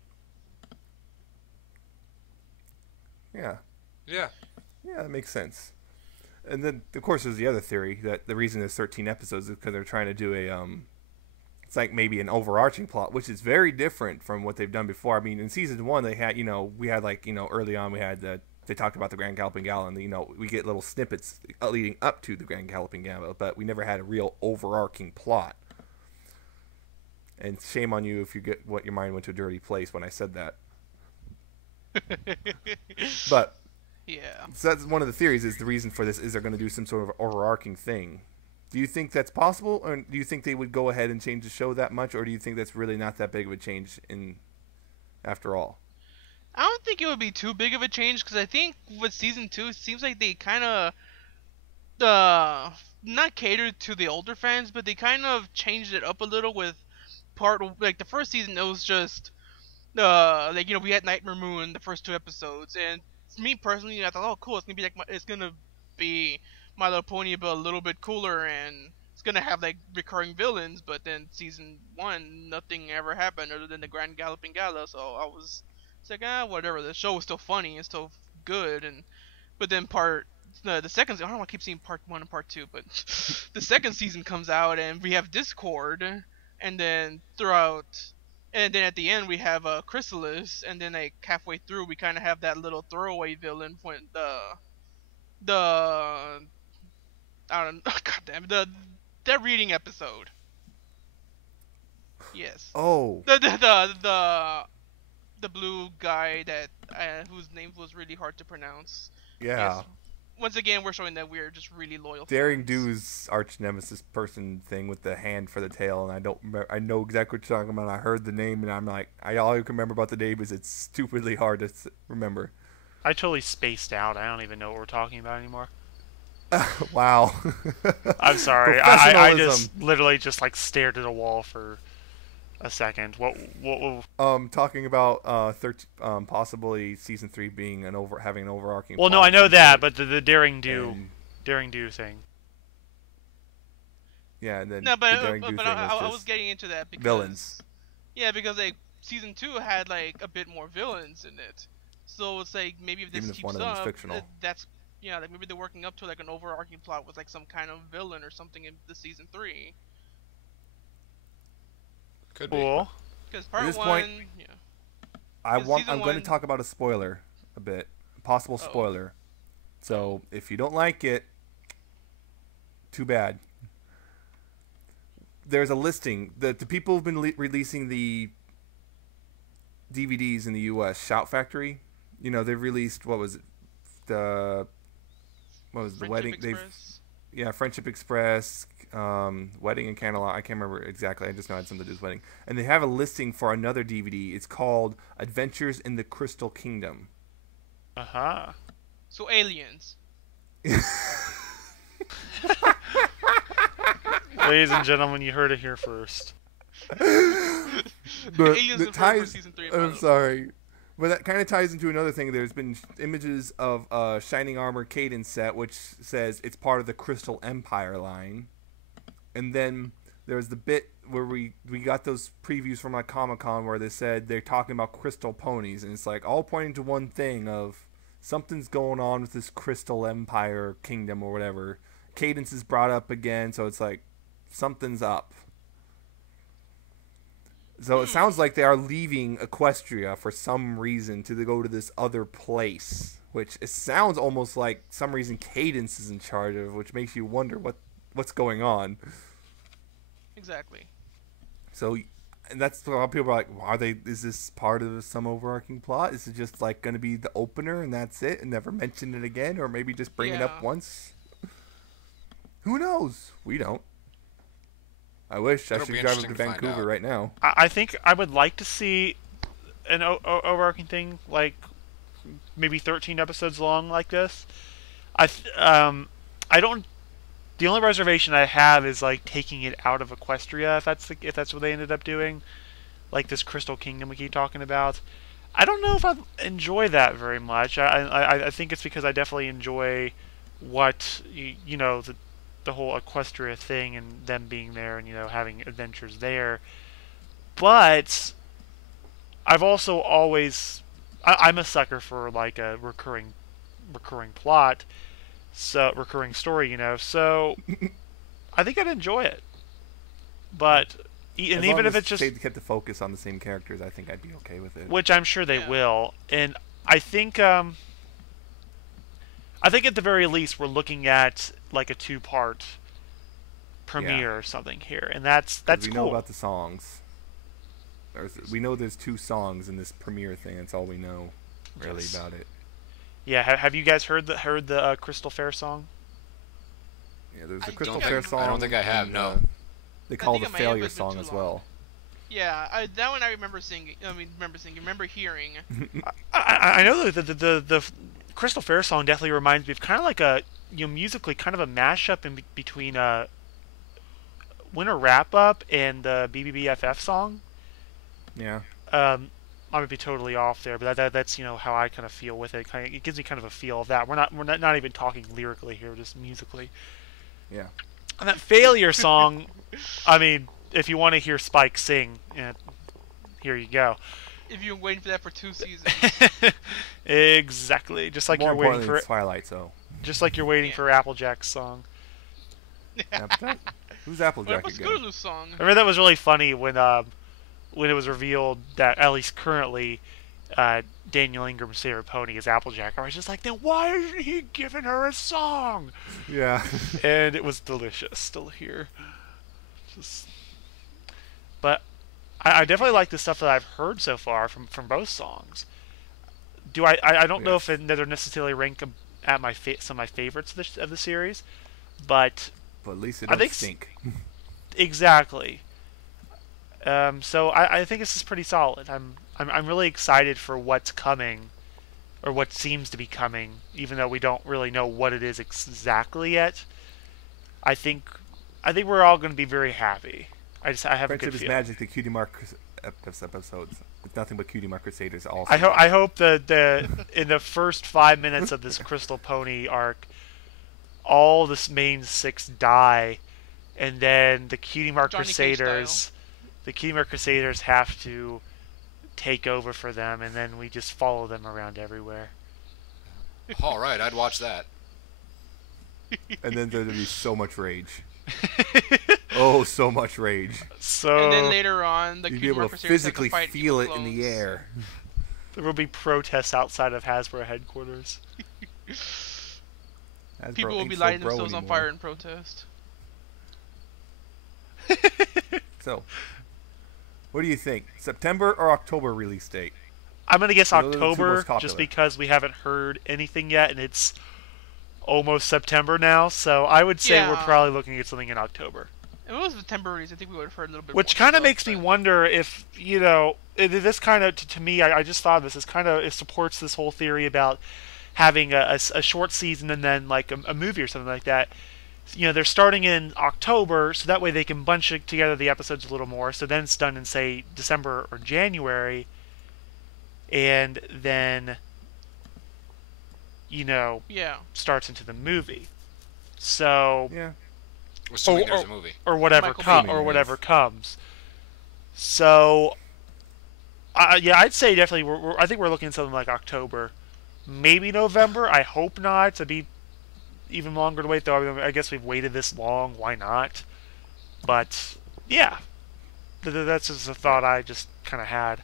Yeah, that makes sense. And then, of course, there's the other theory that the reason there's 13 episodes is because they're trying to do it's like maybe an overarching plot, which is very different from what they've done before. I mean, in season 1, they had, we had early on, we had they talked about the Grand Calpain Gala, and we get little snippets leading up to the Grand Calpain Gala, but we never had a real overarching plot. And shame on you if you get what your mind went to a dirty place when I said that. But yeah, so that's one of the theories. Is the reason for this is they're going to do some sort of overarching thing. Do you think that's possible, or do you think they would go ahead and change the show that much, or do you think that's really not that big of a change in after all? I don't think it would be too big of a change because I think with season 2, it seems like they kind of not catered to the older fans, but they kind of changed it up a little with like the first season. It was just like we had Nightmare Moon the first 2 episodes, and for me personally, I thought, oh cool, it's gonna be My Little Pony, but a little bit cooler, and it's gonna have like recurring villains. But then season 1, nothing ever happened other than the Grand Galloping Gala, so I was like, whatever. The show was still funny, it's still good, but then the second, I don't know why I keep seeing part 1 and part 2, but the second season comes out and we have Discord, and then at the end we have Chrysalis, and then like halfway through we kind of have that little throwaway villain when the I don't know, goddamn, the reading episode. Yes. Oh. The blue guy that whose name was really hard to pronounce. Yeah. Yes. Once again, we're showing that we're just really loyal. Daring Do's arch nemesis person thing with the hand for the tail, and I don't remember. I know exactly what you're talking about. I heard the name, and I'm like, all I can remember about the name is it's stupidly hard to remember. I totally spaced out. I don't even know what we're talking about anymore. Wow. I'm sorry. I just literally just like stared at a wall for a second. What talking about possibly season 3 being having an overarching. Well, no, I know that, but the Daring Do thing. Yeah, and then no, but the Daring Do thing I was getting into that because villains. Yeah, because like season 2 had like a bit more villains in it, so it's like maybe if this keeps up, that's like maybe they're working up to like an overarching plot with like some kind of villain or something in the season 3. Could cool. Because part 1, point, yeah. I'm going to talk about a spoiler a bit, possible spoiler. So if you don't like it, too bad. There's a listing. The people who've been releasing the DVDs in the U.S. Shout Factory. They've released the wedding? Friendship Express, Wedding and Candlelight. I can't remember exactly. I just know it had something to do with wedding. And they have a listing for another DVD. It's called Adventures in the Crystal Kingdom. Uh-huh. So aliens. Ladies and gentlemen, you heard it here first. Season 3. I'm sorry. But that kind of ties into another thing. There's been images of a Shining Armor Cadence set, which says it's part of the Crystal Empire line. And then there's the bit where we got those previews from like Comic-Con where they said they're talking about crystal ponies. And it's like all pointing to one thing of something's going on with this Crystal Empire Kingdom or whatever. Cadence is brought up again, so it's like something's up. So it sounds like they are leaving Equestria for some reason to go to this other place, which it sounds almost like some reason Cadence is in charge of, which makes you wonder what's going on. Exactly. So, and that's a lot of people are like, is this part of some overarching plot? Is it just like going to be the opener and that's it and never mention it again, or maybe just bring it up once? Who knows? We don't. I wish. I should drive up to Vancouver right now. I think I would like to see an overarching thing, like maybe 13 episodes long, like this. I don't. The only reservation I have is like taking it out of Equestria, if that's what they ended up doing, like this Crystal Kingdom we keep talking about. I don't know if I enjoy that very much. I think it's because I definitely enjoy what the whole Equestria thing and them being there and having adventures there. But I've also always I'm a sucker for like a recurring plot, so recurring story, so I think I'd enjoy it. But and even if it's just they kept the focus on the same characters, I think I'd be okay with it. Which I'm sure they will. And I think at the very least we're looking at like a 2-part premiere or something here, and that's we cool. know about the songs. we know there's 2 songs in this premiere thing. That's all we know, really, about it. Yeah, have you guys heard the Crystal Fair song? Yeah, there's a Crystal Fair song. I don't think I have. And, no. they call the Failure song as well. Yeah, that one I remember singing. Remember hearing. I know that the Crystal Fair song definitely reminds me of kind of like a musically kind of a mashup in between Winter Wrap Up and the BBBFF song. Yeah. I might be totally off there, but that's how I kind of feel with it. It gives me kind of a feel of that. We're not even talking lyrically here, just musically. Yeah. And that Failure song, I mean, if you want to hear Spike sing, here you go. If you're waiting for that for 2 seasons. Exactly, just like More you're waiting for Twilight, so. Just like you're waiting for Applejack's song. Applejack? Who's Applejack again? again? Song. I remember that was really funny when it was revealed that at least currently Daniel Ingram's favorite pony is Applejack. I was just like, then why isn't he giving her a song? Yeah. And it was delicious to hear. But I definitely like the stuff that I've heard so far from both songs. I don't know if they're necessarily rank at some of my favorites of the series, but at least it doesn't stink. Exactly. So I think this is pretty solid. I'm really excited for what's coming, or what seems to be coming, even though we don't really know what it is exactly yet. I think we're all going to be very happy. I have a good feeling. Friendship is Magic, the Cutie Mark episodes. It's nothing but Cutie Mark Crusaders. Also, I hope that in the first 5 minutes of this Crystal Pony arc, all the main 6 die, and then the Cutie Mark Crusaders have to take over for them, and then we just follow them around everywhere. All right, I'd watch that. And then there'd be so much rage. Oh, so much rage. And then later on, you'd be able to physically feel it in the air. There will be protests outside of Hasbro headquarters. People will be lighting themselves on fire in protest. So, what do you think? September or October release date? I'm going to guess October, just because we haven't heard anything yet, and it's almost September now. So I would say we're probably looking at something in October. If it was September release, I think we would have heard a little bit more. Which kind of makes me wonder if, this kind of, to me, I just thought of this, it supports this whole theory about having a short season and then like a movie or something like that. They're starting in October, so that way they can bunch together the episodes a little more. So then it's done in, say, December or January, and then, starts into the movie. So, assuming there's a movie or whatever comes. So, I'd say definitely. I think we're looking at something like October, maybe November. I hope not. To be even longer to wait, though. I guess we've waited this long. Why not? But yeah, that's just a thought I just kind of had.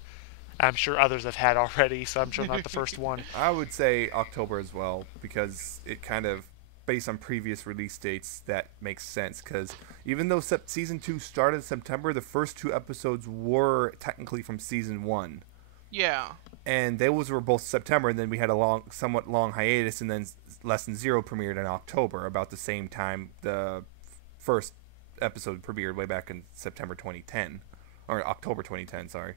I'm sure others have had already, so I'm sure I'm not the first one. I would say October as well, because it kind of, based on previous release dates, that makes sense. Because even though season 2 started in September, the first 2 episodes were technically from season 1. Yeah. And those were both September, and then we had a somewhat long hiatus, and then Lesson 0 premiered in October, about the same time the first episode premiered way back in September 2010. Or October 2010, sorry.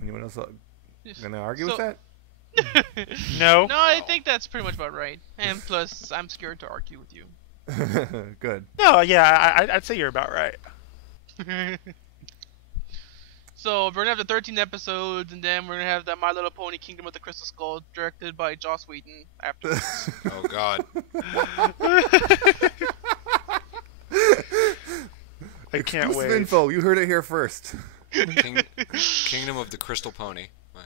Anyone else going to argue with that? No. No, I think that's pretty much about right. And plus, I'm scared to argue with you. Good. No, yeah, I'd say you're about right. So we're gonna have the 13 episodes, and then we're gonna have the My Little Pony Kingdom of the Crystal Skull, directed by Joss Whedon. Afterwards. Oh God. I can't wait. Info, you heard it here first. Kingdom of the Crystal Pony. What?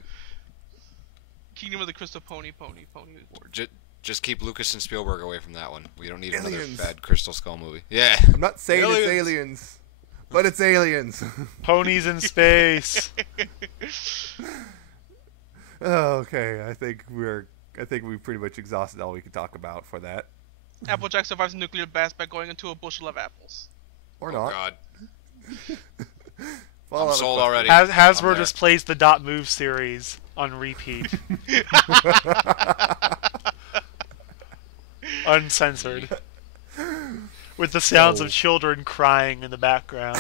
Kingdom of the Crystal Pony. Just keep Lucas and Spielberg away from that one. We don't need another bad Crystal Skull movie. Yeah. I'm not saying it's aliens. But it's aliens. Ponies in space. Okay, I think we've pretty much exhausted all we could talk about for that. Applejack survives a nuclear blast by going into a bushel of apples. Or Oh not. God. Fallout I'm sold Equestria. already. Hasbro just plays the Dot Move series on repeat. Uncensored. With the sounds of children crying in the background.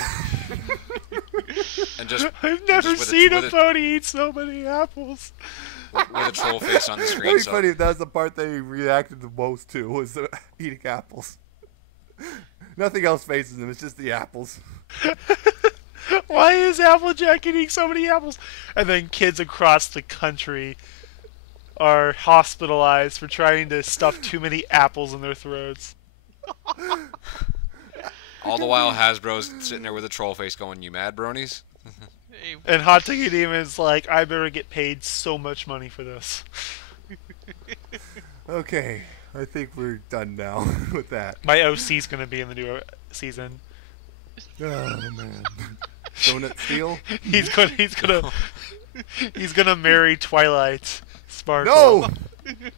And just I've never seen a pony eat so many apples. with a troll face on the screen. That'd be So funny if that was the part they reacted the most to, was eating apples. Nothing else faces them, it's just the apples. Why is Applejack eating so many apples? And then kids across the country are hospitalized for trying to stuff too many apples in their throats. all the while Hasbro's sitting there with a troll face going, "You mad, bronies?" Hey, And Hot Ticket Demon's like, I better get paid so much money for this. Okay, I think we're done now with that. My OC's gonna be in the new season. Oh man. Donut Steel? He's gonna marry Twilight Sparkle. No!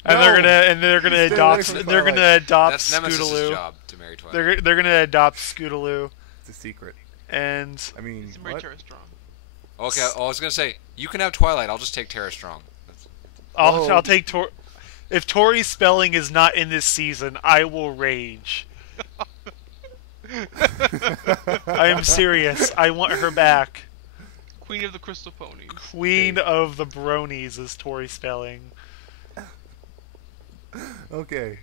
And they're gonna Stay away from Twilight. That's Nemesis' Scootaloo. job to marry Twilight. They're gonna adopt Scootaloo. It's a secret. And I mean, he's very what? Terra Strong. Okay, I was gonna say you can have Twilight. I'll just take Terra Strong. I'll take if Tori Spelling is not in this season, I will rage. I am serious. I want her back. Queen of the Crystal Ponies. Queen of the Bronies is Tori Spelling. Okay.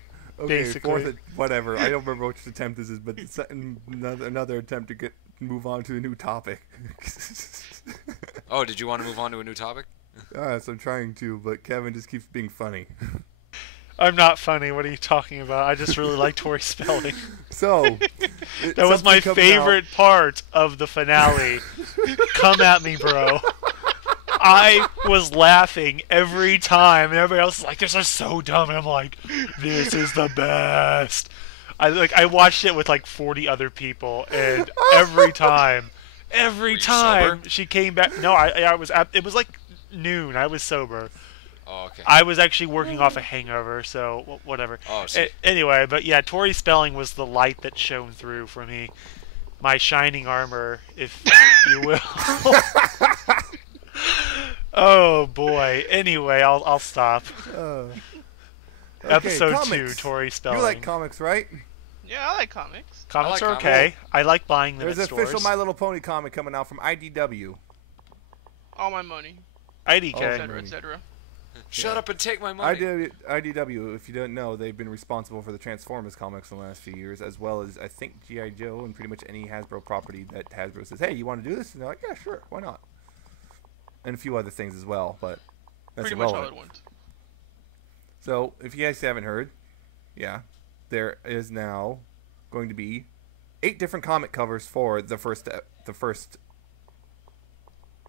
Basically. Whatever. I don't remember which attempt this is, but it's another attempt to move on to a new topic. Oh, did you want to move on to a new topic? So I'm trying to, but Kevin just keeps being funny. I'm not funny. What are you talking about? I just really like Tori Spelling. So, That was my favorite part of the finale. Come at me, bro. I was laughing every time, and everybody else was like, "This is so dumb," and I'm like, "This is the best." I watched it with like 40 other people, and every time sober? she came back. No, I was. It was like noon. I was sober. Oh, okay. I was actually working off a hangover, so whatever. Oh, see. Anyway, but yeah, Tori Spelling was the light that shone through for me. My shining armor, if you will. Oh boy. Anyway, I'll stop. Okay, Episode comics. 2, Tori Spelling. You like comics, right? Yeah, I like comics. Comics I are like okay. I like buying them There's at an official stores. My Little Pony comic coming out from IDW. All my money, IDK. etc., etc. Shut up and take my money. IDW, if you don't know, they've been responsible for the Transformers comics in the last few years, as well as, I think, G.I. Joe and pretty much any Hasbro property that Hasbro says, hey, you want to do this? And they're like, yeah, sure, why not? And a few other things as well, but that's Pretty much all irrelevant. at once. So, if you guys haven't heard, yeah, there is now going to be 8 different comic covers for the first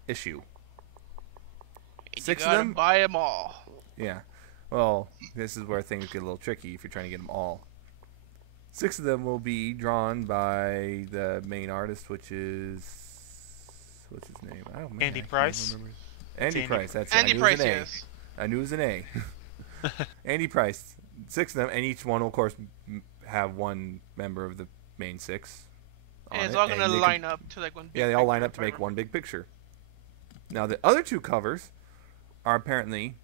issue. You 6 of gotta them? buy them all. Yeah. Well, this is where things get a little tricky if you're trying to get them all. 6 of them will be drawn by the main artist, which is... What's his name? I don't know. Andy Price? Andy Andy Price. That's Andy I knew Price, it was an A. yes. I knew it was an A. Andy Price. 6 of them, and each one will, of course, have one member of the main 6. And it's all gonna line up to like one. Big Yeah, they all line picture, up to make whatever. one big picture. Now, the other 2 covers are apparently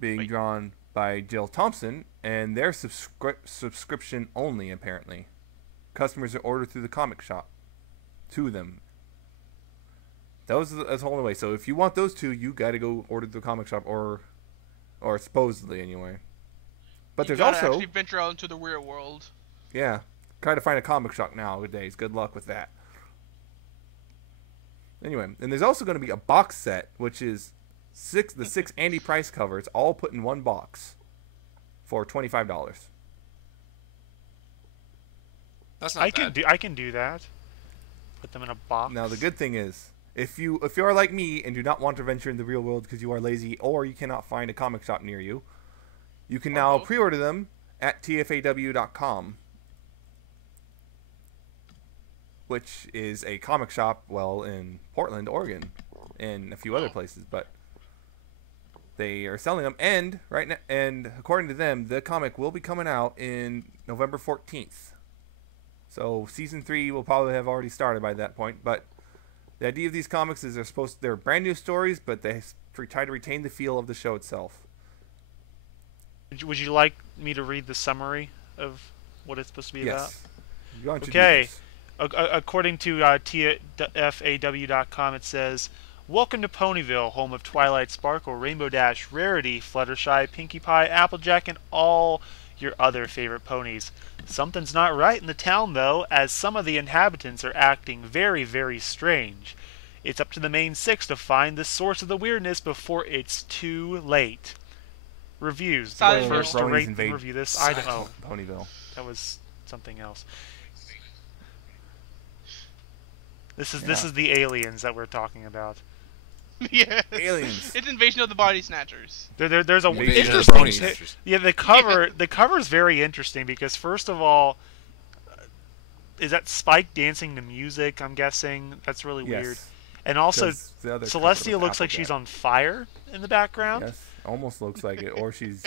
being drawn by Jill Thompson, and they're subscription only, apparently. Customers are ordered through the comic shop. 2 of them. That's the only way. So if you want those 2, you got to go order the comic shop, or supposedly anyway. But You there's gotta also actually venture out into the real world. yeah, try to find a comic shop nowadays. Good luck with that. Anyway, and there's also going to be a box set, which is the 6 Andy Price covers, all put in one box, for $25. That's not bad. I can do that. Put them in a box. Now the good thing is, if you are like me and do not want to venture in the real world because you are lazy or you cannot find a comic shop near you, you can now pre-order them at tfaw.com, which is a comic shop, well, in Portland, Oregon, and a few other places, but they are selling them, and right now, and according to them, the comic will be coming out in November 14th. So season 3 will probably have already started by that point. But the idea of these comics is they're brand new stories, but they try to retain the feel of the show itself. Would you like me to read the summary of what it's supposed to be about? Yes. Okay. According to TFAW.com, it says, "Welcome to Ponyville, home of Twilight Sparkle, Rainbow Dash, Rarity, Fluttershy, Pinkie Pie, Applejack, and all your other favorite ponies. Something's not right in the town, though, as some of the inhabitants are acting very, very strange. It's up to the main six to find the source of the weirdness before it's too late." Reviews. The first to rate and review this item. Oh, Ponyville. That was something else. This is the aliens that we're talking about. Yeah. Aliens. It's Invasion of the Body Snatchers. There's a Invasion of the Brony Snatchers. Yeah, the cover is very interesting because first of all, is that Spike dancing to music? I'm guessing that's really weird. And also, Celestia looks like she's on fire in the background. Yes, almost looks like it, or she's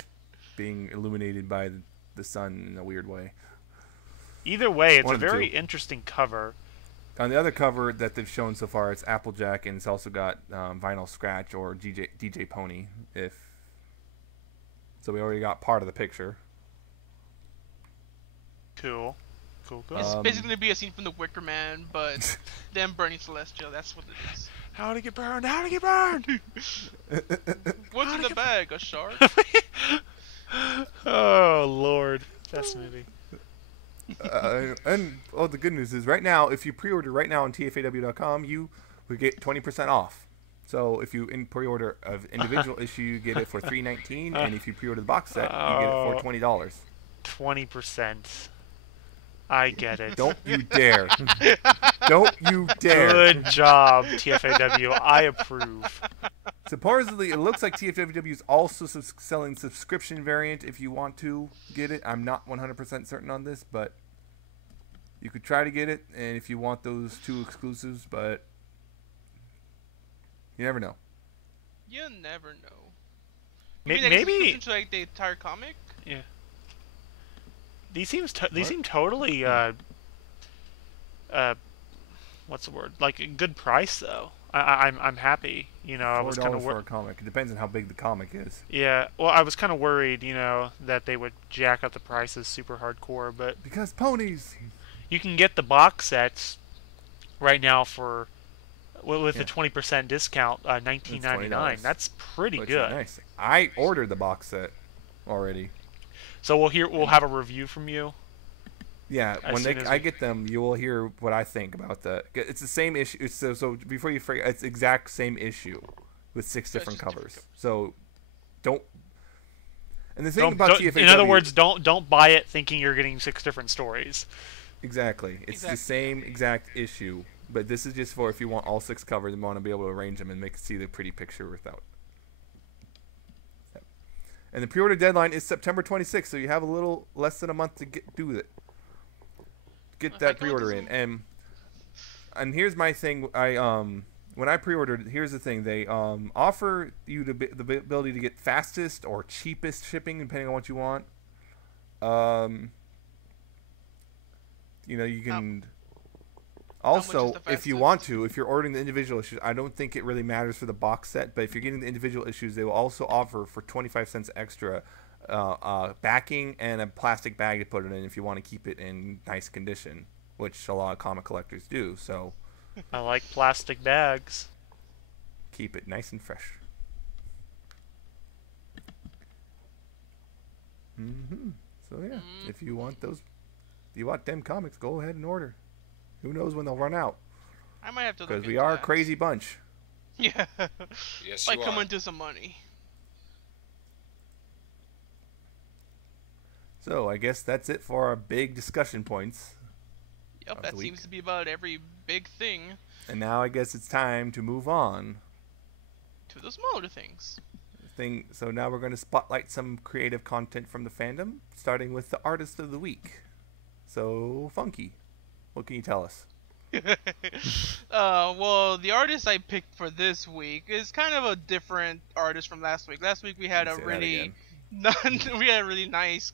being illuminated by the sun in a weird way. Either way, it's a very interesting cover. On the other cover that they've shown so far, it's Applejack, and it's also got Vinyl Scratch or DJ Pony. So we already got part of the picture. Cool. It's basically going to be a scene from The Wicker Man, but them burning Celestial. That's what it is. How to get burned? How to get burned? What's in the bag? A shark? Oh Lord, best movie. And the good news is right now, if you pre-order right now on tfaw.com, you will get 20% off. So if you pre-order an individual issue, you get it for $3.19, and if you pre-order the box set, you get it for $20. 20%. I get it. Don't you dare. Don't you dare. Good job, TFAW. I approve. Supposedly, it looks like TFW is also selling subscription variant if you want to get it. I'm not 100% certain on this, but you could try to get it, and if you want those 2 exclusives, but you never know. You never know. Maybe to like the entire comic. Yeah. These seem totally what's the word? Like a good price though. I'm happy. You know, I was kind of for a comic. It depends on how big the comic is. Yeah. Well, I was kind of worried, you know, that they would jack up the prices super hardcore, but because ponies. You can get the box sets right now for with a 20% discount, $19.99. That's pretty good. Nice. I ordered the box set already. So we'll have a review from you. Yeah, when I get them, you will hear what I think about that. It's the same issue. So before you forget, it's the exact same issue with 6 different covers. So don't. And the thing about TFAW, in other words, don't buy it thinking you're getting 6 different stories. Exactly. It's the same exact issue, but this is just for if you want all 6 covers and want to be able to arrange them and see the pretty picture without. And the pre-order deadline is September 26th, so you have a little less than a month to do it. Get that pre-order in. And here's my thing. When I pre-ordered, here's the thing. They offer you the ability to get fastest or cheapest shipping, depending on what you want. You know, you can... Also, if you want to, if you're ordering the individual issues, I don't think it really matters for the box set, but if you're getting the individual issues, they will also offer for 25 cents extra backing and a plastic bag to put it in if you want to keep it in nice condition, which a lot of comic collectors do. So I like plastic bags. Keep it nice and fresh. So yeah, if you want them comics, go ahead and order. Who knows when they'll run out? I might have to look because we are a crazy bunch. Yeah. Yes, you are. Come into some money. So I guess that's it for our big discussion points. Yep, that seems to be about every big thing. And now I guess it's time to move on to the smaller things. So now we're going to spotlight some creative content from the fandom, starting with the artist of the week. So, Funky, what can you tell us? Well, the artist I picked for this week is kind of a different artist from last week. Last week we had a really nice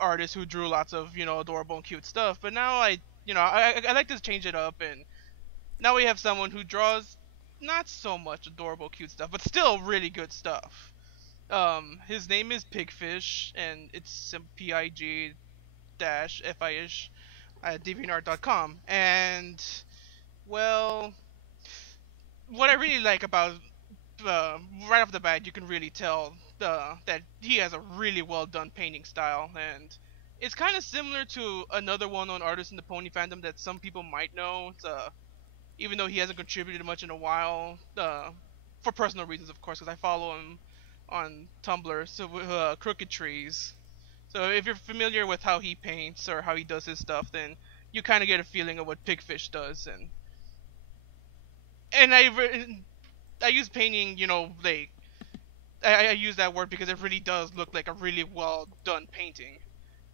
artist who drew lots of, you know, adorable and cute stuff. But now I like to change it up, and now we have someone who draws not so much adorable, cute stuff, but still really good stuff. His name is Pigfish, and it's PIG-FISH at deviantart.com. And, well, what I really like about, right off the bat, you can really tell that he has a really well done painting style, and it's kind of similar to another well-known artist in the pony fandom that some people might know. It's, even though he hasn't contributed much in a while, for personal reasons, of course, because I follow him on Tumblr, so Crooked Trees. So if you're familiar with how he paints or how he does his stuff, then you kind of get a feeling of what Pigfish does. And I use painting, you know, like, I use that word because it really does look like a really well done painting.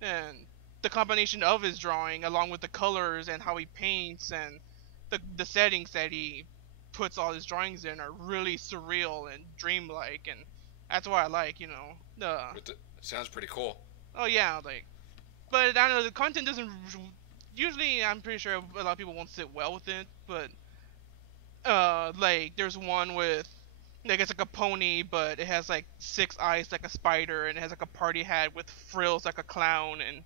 And the combination of his drawing, along with the colors and how he paints and the settings that he puts all his drawings in, are really surreal and dreamlike, and that's what I like, you know. Sounds pretty cool. Oh yeah, like, but I don't know, the content doesn't usually. I'm pretty sure a lot of people won't sit well with it, but like there's one with, like, it's like a pony, but it has like 6 eyes like a spider, and it has like a party hat with frills like a clown, and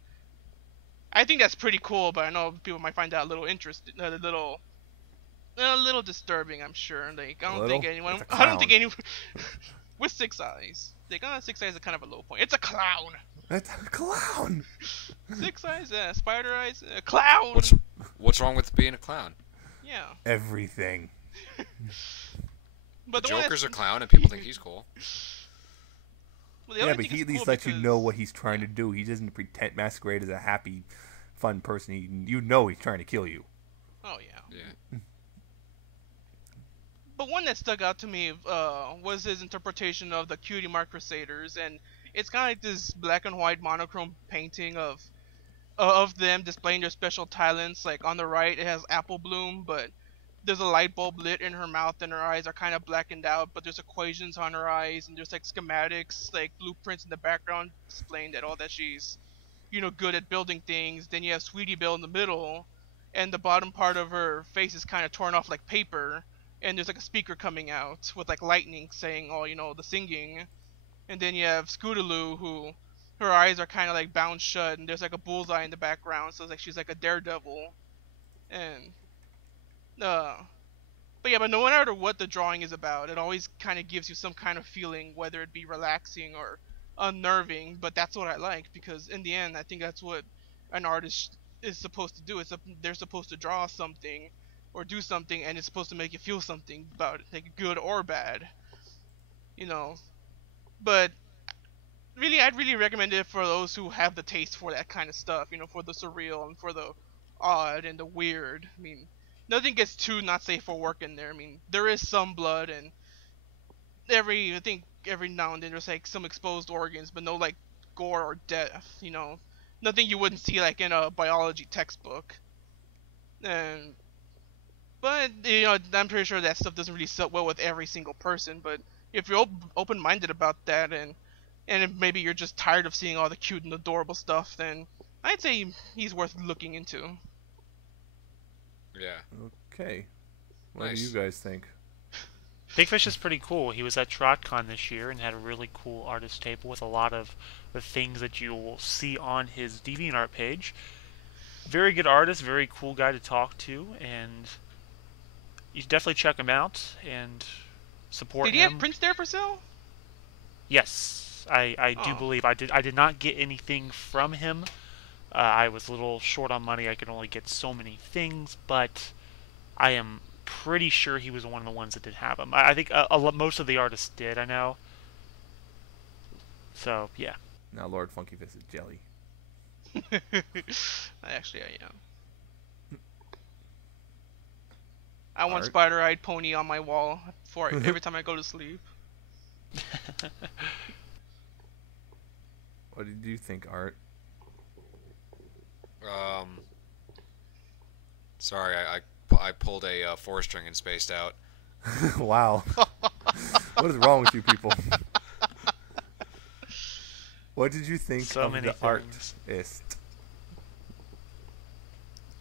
I think that's pretty cool. But I know people might find that a little interesting, a little disturbing, I'm sure. Like, I don't think anyone with 6 eyes. Like, 6 eyes is kind of a low point. It's a clown. That's a clown. 6 eyes, spider eyes, a clown. What's wrong with being a clown? Yeah. Everything. But the Joker's a clown, and people think he's cool. Well, yeah, but he at least lets you know what he's trying to do. He doesn't pretend masquerade as a happy, fun person. You know he's trying to kill you. Oh yeah. Yeah. But one that stuck out to me was his interpretation of the Cutie Mark Crusaders, and it's kind of like this black and white monochrome painting of them displaying their special talents. Like on the right, it has Apple Bloom, but there's a light bulb lit in her mouth, and her eyes are kind of blackened out. But there's equations on her eyes, and there's like schematics, like blueprints in the background displaying that she's, you know, good at building things. Then you have Sweetie Belle in the middle, and the bottom part of her face is kind of torn off like paper. And there's like a speaker coming out with like lightning saying, oh, you know, the singing. And then you have Scootaloo, who her eyes are kind of like bound shut, and there's like a bullseye in the background, so it's like she's like a daredevil. And but yeah, but no matter what the drawing is about, it always kind of gives you some kind of feeling, whether it be relaxing or unnerving. But that's what I like, because in the end, I think that's what an artist is supposed to do. They're supposed to draw something or do something, and it's supposed to make you feel something about it, like good or bad, you know. But really, I'd really recommend it for those who have the taste for that kind of stuff, you know, for the surreal and for the odd and the weird. I mean, nothing gets too not safe for work in there. I mean, there is some blood, and I think every now and then there's like some exposed organs, but no like gore or death, you know, nothing you wouldn't see like in a biology textbook. But, you know, I'm pretty sure that stuff doesn't really sit well with every single person. But if you're open-minded about that, and if maybe you're just tired of seeing all the cute and adorable stuff, then I'd say he's worth looking into. Yeah. Okay. What do you guys think? Pigfish is pretty cool. He was at TrotCon this year and had a really cool artist table with a lot of the things that you will see on his DeviantArt page. Very good artist, very cool guy to talk to, and you should definitely check him out and support him. Did he have prints there for sale? Yes, I do believe I did. I did not get anything from him. I was a little short on money. I could only get so many things, but I am pretty sure he was one of the ones that did have them. I think most of the artists did, I know. So, yeah. Now LordFunkyFist is jelly. Actually, I am. I want spider-eyed pony on my wall for every time I go to sleep. What did you think, Art? Sorry, I pulled a 4-string and spaced out. Wow. What is wrong with you people? What did you think So of many the things. artist?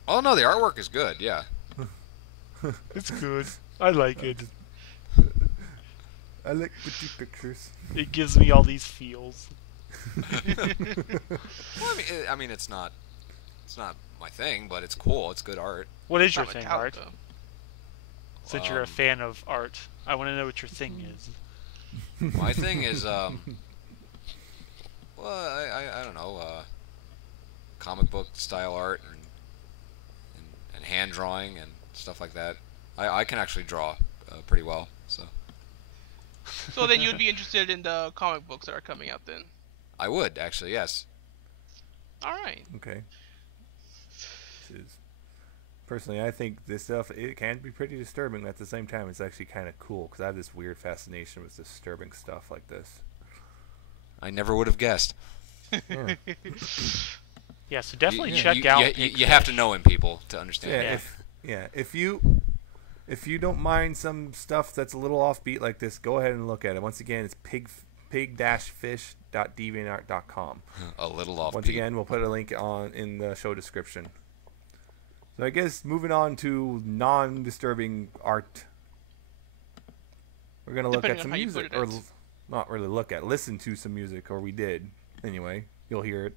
Oh no, the artwork is good. Yeah. It's good. I like it. I like pretty pictures. It gives me all these feels. Well, I mean, it's not my thing, but it's cool. It's good art. What is your Not thing, Metallica. Art? Since you're a fan of art, I want to know what your thing is. My thing is, well, I don't know, comic book style art and hand drawing and stuff like that. I can actually draw pretty well, so. So then you'd be interested in the comic books that are coming out then? I would actually, yes. All right. Okay. Personally, I think this stuff, it can be pretty disturbing, but at the same time, it's actually kind of cool, because I have this weird fascination with disturbing stuff like this. I never would have guessed. Yeah, Yeah, so definitely check out. You have to know him, people, to understand. yeah. If you don't mind some stuff that's a little offbeat like this, go ahead and look at it. Once again, it's pig-fish.deviantart.com. A little offbeat. Once again, we'll put a link in the show description. So I guess moving on to non-disturbing art, we're gonna look at some music, or not really look at, listen to some music, or we did anyway. You'll hear it.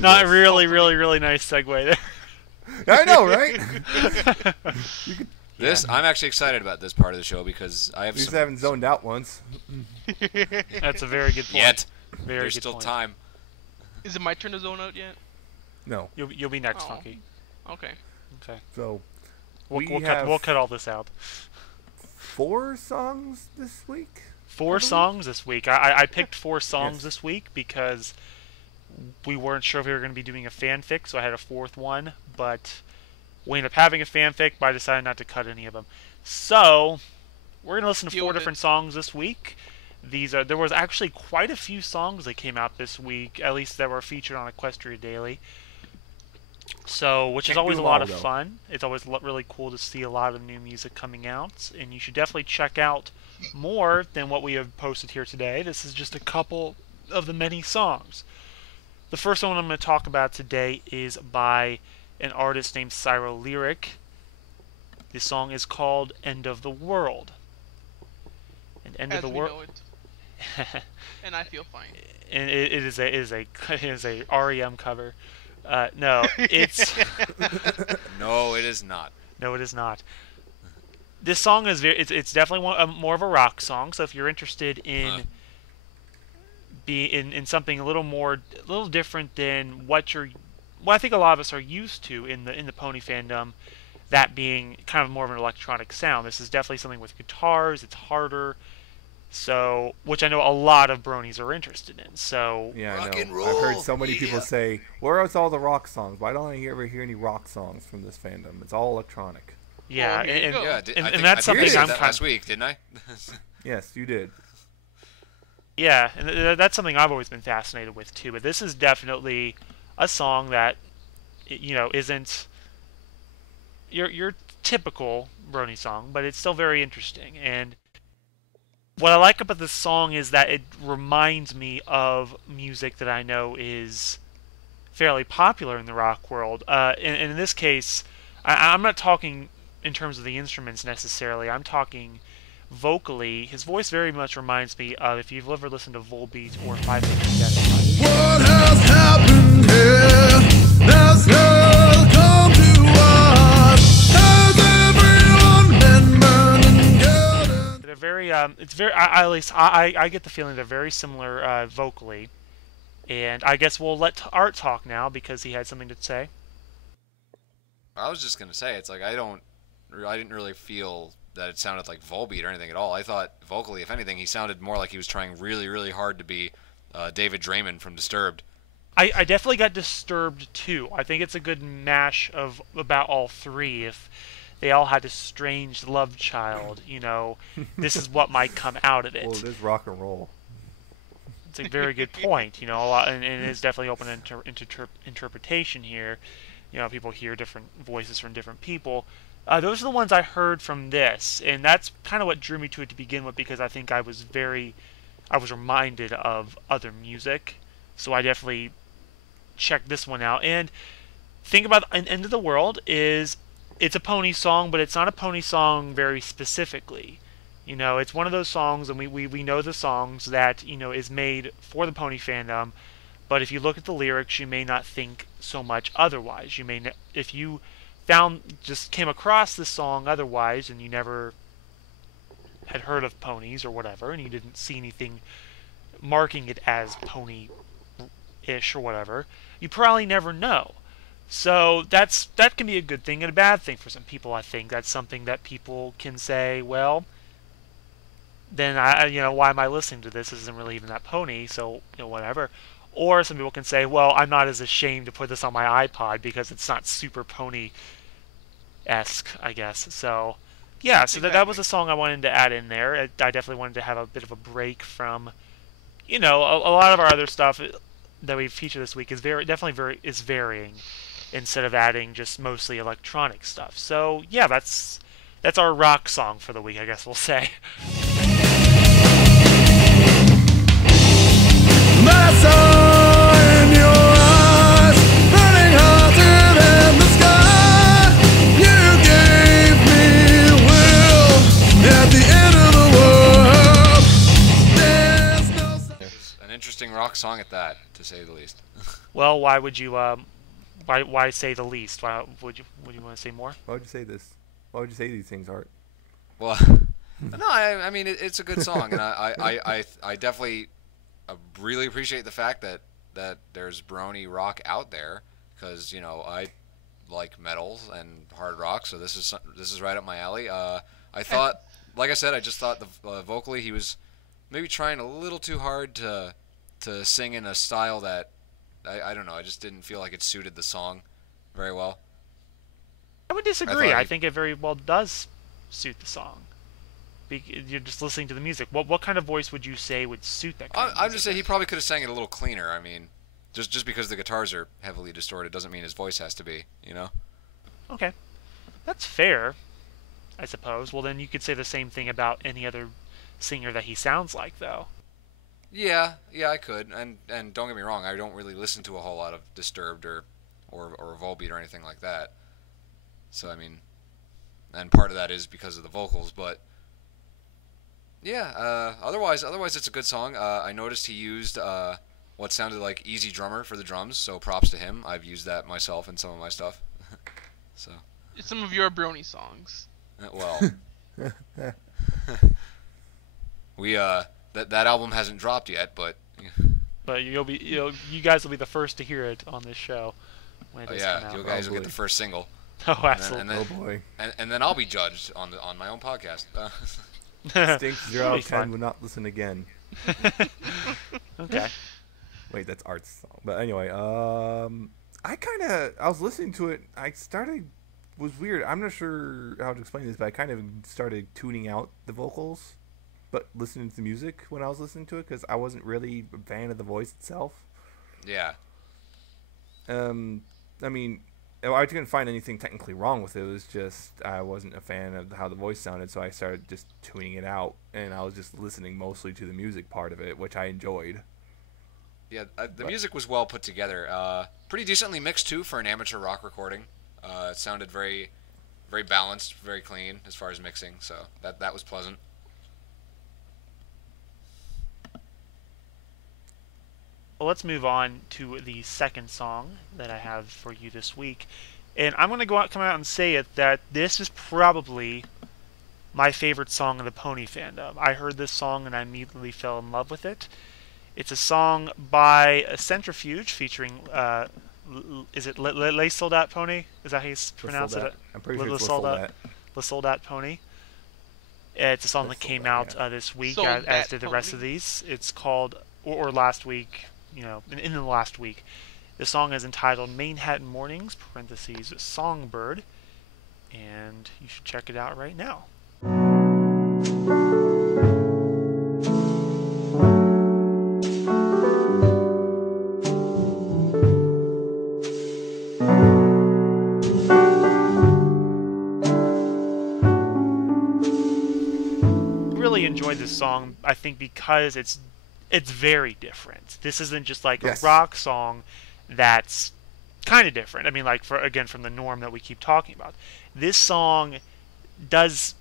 Not really nice segue there. I know, right? I'm actually excited about this part of the show because I have. At least I haven't zoned out once. That's a very good point. Yet, very there's good still point. time. Is it my turn to zone out yet? No. You'll be next, Oh. Funky. Okay. Okay. So We'll cut all this out. 4 songs this week. 4 songs this week. I picked 4 songs Yes. this week because we weren't sure if we were going to be doing a fanfic, so I had a 4th one, but we ended up having a fanfic, but I decided not to cut any of them. So we're going to listen to 4 different songs this week. There was actually quite a few songs that came out this week, at least that were featured on Equestria Daily. So, which is always a lot of fun. It's always really cool to see a lot of new music coming out, and you should definitely check out more than what we have posted here today. This is just a couple of the many songs. The first one I'm going to talk about today is by an artist named Cyro Lyric. This song is called End of the World. And End of the World. And I feel fine. And it is a REM cover. No, it's No, it is not. No, it is not. This song is it's definitely more of a rock song. So if you're interested in in something a little different than what I think a lot of us are used to in the pony fandom, that being kind of more of an electronic sound. This is definitely something with guitars. It's harder. So, which I know a lot of bronies are interested in. So yeah, rock I and know. roll. I've heard so many people say, "Where are all the rock songs? Why don't I ever hear any rock songs from this fandom? It's all electronic." Yeah, Well, here you go. and that's something I'm kind last week, didn't I? Yes, you did. Yeah, and that's something I've always been fascinated with too. But this is definitely a song that isn't your typical brony song, but it's still very interesting. And what I like about this song is that it reminds me of music that I know is fairly popular in the rock world. And in this case, I'm not talking in terms of the instruments necessarily. I'm talking vocally. His voice very much reminds me of, if you've ever listened to Volbeat or 5 Minutes Death. What has happened here? Has hell come to us? Has everyone been burning good? They're very, it's very, at least I get the feeling they're very similar vocally. And I guess we'll let Art talk now because he had something to say. I was just gonna say, it's like I didn't really feel that it sounded like Volbeat or anything at all. I thought vocally, if anything, he sounded more like he was trying really, really hard to be David Draymond from Disturbed. I definitely got Disturbed too. I think it's a good mash of about all 3. If they all had a strange love child, this is what might come out of it. Well, it is rock and roll. It's a very good point, a lot, and it is definitely open interpretation here. People hear different voices from different people. Those are the ones I heard from this, and that's kind of what drew me to it to begin with, because I think I was very I was reminded of other music. So I definitely checked this one out. And think about End of the World is, it's a pony song, but it's not a pony song very specifically. You know, it's one of those songs, and we know the songs that, you know, is made for the pony fandom, but if you look at the lyrics, you may not think so much otherwise. You may, if you just came across this song otherwise, and you never had heard of ponies or whatever, and you didn't see anything marking it as pony-ish or whatever, you probably never know. So that can be a good thing and a bad thing for some people. I think that's something that people can say, well, then why am I listening to this? This isn't really even that pony, so whatever. Or some people can say, well, I'm not as ashamed to put this on my iPod because it's not super pony-esque, I guess. So yeah, so that was a song I wanted to add in there. I definitely wanted to have a bit of a break from, a lot of our other stuff that we've featured this week is varying, instead of adding just mostly electronic stuff. So yeah, that's our rock song for the week, I guess we'll say. My soul in your eyes, burning hotter than the sky. You gave me will at the end of the world. There's no An interesting rock song at that, to say the least. Well, why would you why say the least? Why would you want to say more? Why would you say this? Why would you say these things, Art? Well, no, I mean it's a good song, and I definitely really appreciate the fact that there's brony rock out there, because I like metals and hard rock, so this is right up my alley. I thought, like I said, I just thought vocally he was maybe trying a little too hard to sing in a style that I don't know. I just didn't feel like it suited the song very well. I would disagree. I think it very well does suit the song. You're just listening to the music. What kind of voice would you say would suit that kind of music? I'm just saying he probably could have sang it a little cleaner. I mean, just because the guitars are heavily distorted doesn't mean his voice has to be, Okay. That's fair, I suppose. Well, then you could say the same thing about any other singer that he sounds like, though. Yeah, I could. And don't get me wrong, I don't really listen to a whole lot of Disturbed or Volbeat or anything like that. So, I mean, and part of that is because of the vocals, but yeah, otherwise it's a good song. I noticed he used what sounded like Easy Drummer for the drums, so props to him. I've used that myself in some of my stuff. So Some of your brony songs. Well, that album hasn't dropped yet, but you guys will be the first to hear it on this show when it does come out. You guys will get the first single. Oh, absolutely. Oh boy. And then I'll be judged on my own podcast. Stink 0 out of 10 would not listen again. Okay. Wait, that's Art's song. But anyway, I was listening to it. Was weird. I'm not sure how to explain this, but I kind of started tuning out the vocals, but listening to the music when I was listening to it, because I wasn't really a fan of the voice itself. Yeah. I mean, I couldn't find anything technically wrong with it. It was just I wasn't a fan of how the voice sounded, so I started just tuning it out, and I was just listening mostly to the music part of it, which I enjoyed. Yeah, the music was well put together. Pretty decently mixed, too, for an amateur rock recording. It sounded very, very balanced, very clean as far as mixing, so that was pleasant. Well, let's move on to the second song that I have for you this week. And I'm going to come out and say it that this is probably my favorite song in the pony fandom. I heard this song and I immediately fell in love with it. It's a song by Centrifuge featuring, is it Le Soldat Pony? Is that how you pronounce it? I'm pretty sure it's Le Soldat. Le Soldat Pony. It's a song that came out this week, as did the rest of these. It's called, or last week, in the last week. The song is entitled Manhattan Mornings, parentheses, Songbird, and you should check it out right now. Really enjoyed this song, I think, because it's it's very different. This isn't just like Yes. a rock song that's kind of different. I mean, like, from the norm that we keep talking about. This song this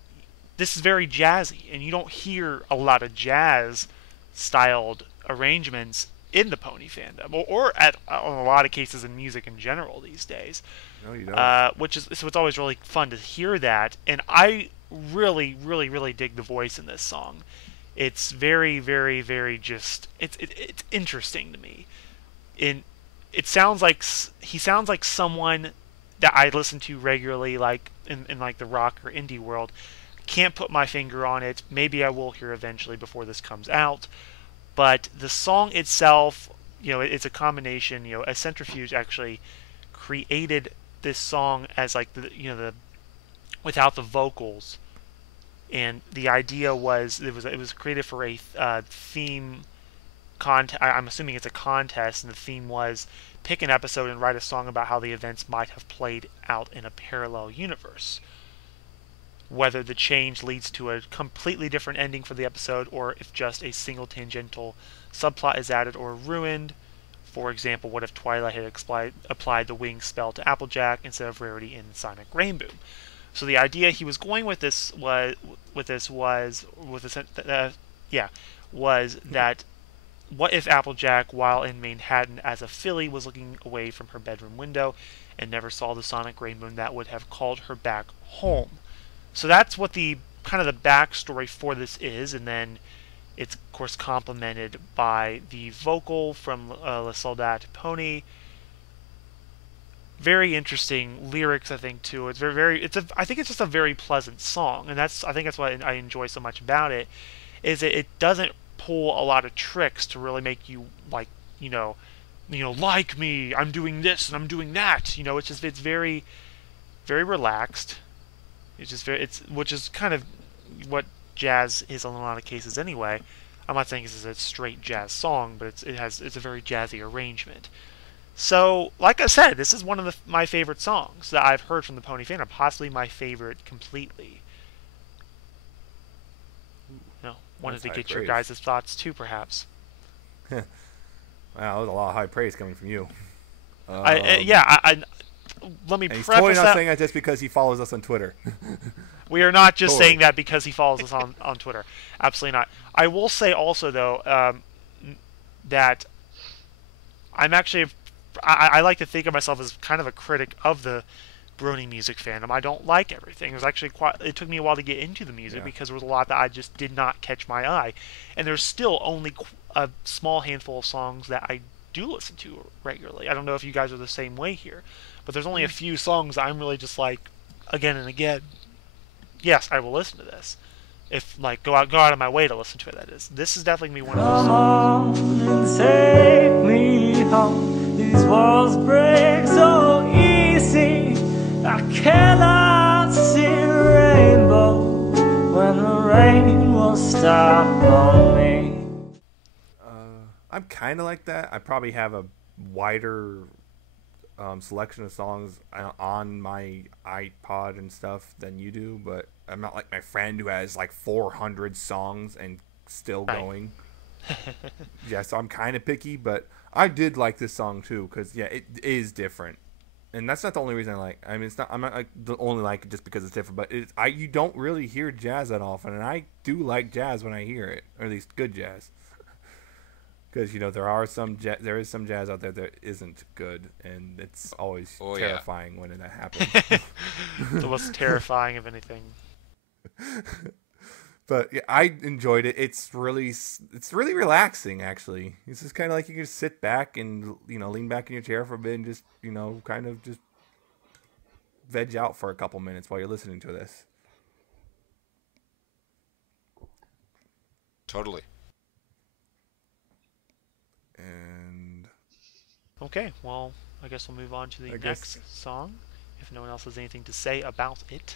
is very jazzy, and you don't hear a lot of jazz styled arrangements in the pony fandom, or in a lot of cases in music in general these days. No, you don't. So it's always really fun to hear that, and I really, really, really dig the voice in this song. It's very, very, very just it's interesting to me. It sounds like he sounds like someone that I listen to regularly, like in like the rock or indie world. Can't put my finger on it. Maybe I will here eventually before this comes out. But the song itself, it's a combination. A Centrifuge actually created this song as like the without the vocals, and the idea was it was created for a theme contest. I'm assuming it's a contest, and the theme was pick an episode and write a song about how the events might have played out in a parallel universe. Whether the change leads to a completely different ending for the episode, or if just a single tangential subplot is added or ruined. For example, what if Twilight had applied the wing spell to Applejack instead of Rarity in Sonic Rainboom? So the idea he was going with this was that what if Applejack, while in Manhattan as a filly, was looking away from her bedroom window and never saw the Sonic Rainboom that would have called her back home? So that's what the kind of the backstory for this is, and then it's of course complemented by the vocal from La Soldat Pony. Very interesting lyrics, I think, too. It's I think it's just a very pleasant song, and I think that's what I enjoy so much about it. Is it doesn't pull a lot of tricks to really make you like like me. I'm doing this and I'm doing that. It's very, very relaxed. Which is kind of what jazz is in a lot of cases anyway. I'm not saying this is a straight jazz song, but it's a very jazzy arrangement. So, like I said, this is one of my favorite songs that I've heard from the Pony fandom, possibly my favorite completely. Wanted to get your guys' thoughts too, perhaps. Wow, that was a lot of high praise coming from you. Let me and he's preface totally not that. saying that just because he follows us on Twitter. We are not just saying that because he follows us on Twitter. Absolutely not. I will say also, though, that I'm actually... I like to think of myself as kind of a critic of the Brony music fandom. I don't like everything. It took me a while to get into the music because there was a lot that I just did not catch my eye. And there's still only a small handful of songs that I do listen to regularly. I don't know if you guys are the same way here, but there's only a few songs I'm really just like, again and again, yes, I will listen to this. If go out of my way to listen to it, that is. This is definitely one of those songs. Come on and take me home. These walls break so easy. I cannot see a rainbow when the rain will stop on me. I'm kind of like that. I probably have a wider selection of songs on my iPod and stuff than you do, but I'm not like my friend who has like 400 songs and still going. Yeah, so I'm kind of picky, but I did like this song too because it is different, and that's not the only reason I like. I mean, I'm not like the only like it just because it's different, but you don't really hear jazz that often, and I do like jazz when I hear it, or at least good jazz. Because there is some jazz out there that isn't good, and it's always terrifying when that happens. The most terrifying of anything. But yeah, I enjoyed it. It's really relaxing, actually. It's just kind of like you can just sit back and lean back in your chair for a bit and just kind of just veg out for a couple minutes while you're listening to this. Totally. And okay, well, I guess we'll move on to the next song, if no one else has anything to say about it.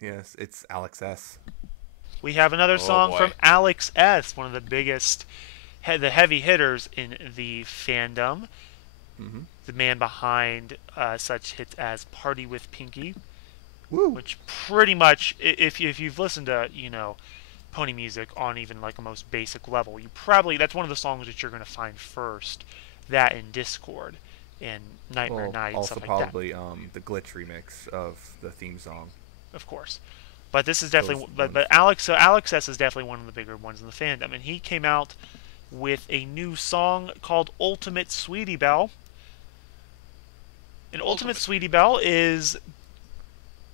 Yes, it's Alex S. We have another song from Alex S., one of the biggest, the heavy hitters in the fandom. Mm-hmm. The man behind such hits as Party with Pinky, Woo. which pretty much, if you've listened to, pony music on even like a most basic level, that's one of the songs that you're going to find first. That in Discord, and Nightmare Night, and stuff like that. Also probably the glitch remix of the theme song. Of course. But this is definitely, but Alex S is definitely one of the bigger ones in the fandom, and he came out with a new song called Ultimate Sweetie Belle. And Ultimate Sweetie Belle is,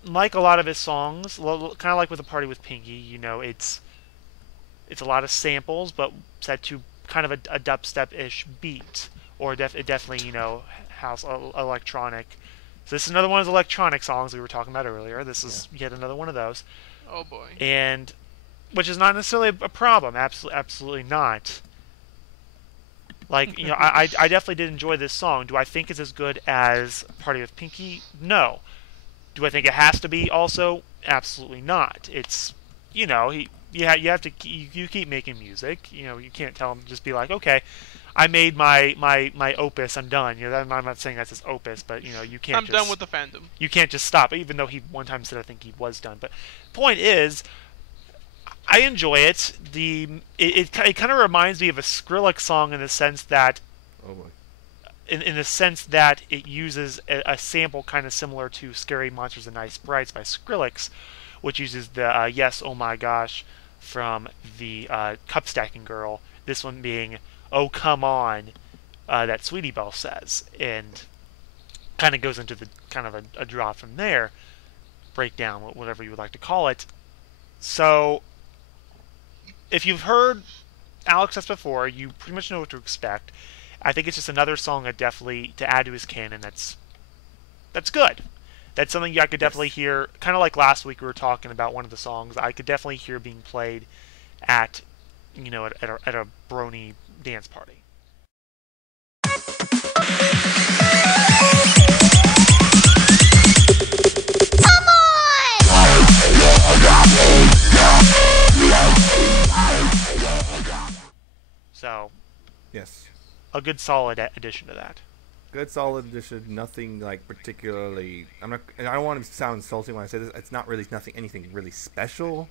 like a lot of his songs, kind of like with A Party with Pinky, you know, it's a lot of samples, but set to kind of a dubstep-ish beat, or it definitely, you know, house electronic. So this is another one of those electronic songs we were talking about earlier. This is yet another one of those. Oh boy. And which is not necessarily a problem. Absolutely not. Like, you know, I definitely did enjoy this song. Do I think it's as good as Party with Pinky? No. Do I think it has to be also? Absolutely not. It's, you know, you have to keep making music. You know, you can't tell him, just be like, okay, I made my opus, I'm done. You know, I'm not saying that's his opus, but you know, you can't. I'm done with the fandom. You can't just stop, even though he one time said I think he was done. But point is, I enjoy it. It kind of reminds me of a Skrillex song in the sense that, Oh boy. in the sense that it uses a sample kind of similar to "Scary Monsters and Nice Sprites" by Skrillex, which uses the "Yes, oh my gosh" from the Cup Stacking Girl. This one being "Oh come on," that Sweetie Belle says, and kind of goes into the kind of a drop from there, breakdown, whatever you would like to call it. So, if you've heard Alex S before, you pretty much know what to expect. I think it's just another song that definitely to add to his canon. That's good. That's something I could definitely hear. Kind of like last week we were talking about one of the songs. I could definitely hear being played at, you know, at a brony dance party. So, yes, a good solid addition to that. Good solid addition. Nothing like particularly. I don't want to sound insulting when I say this. It's not really anything really special.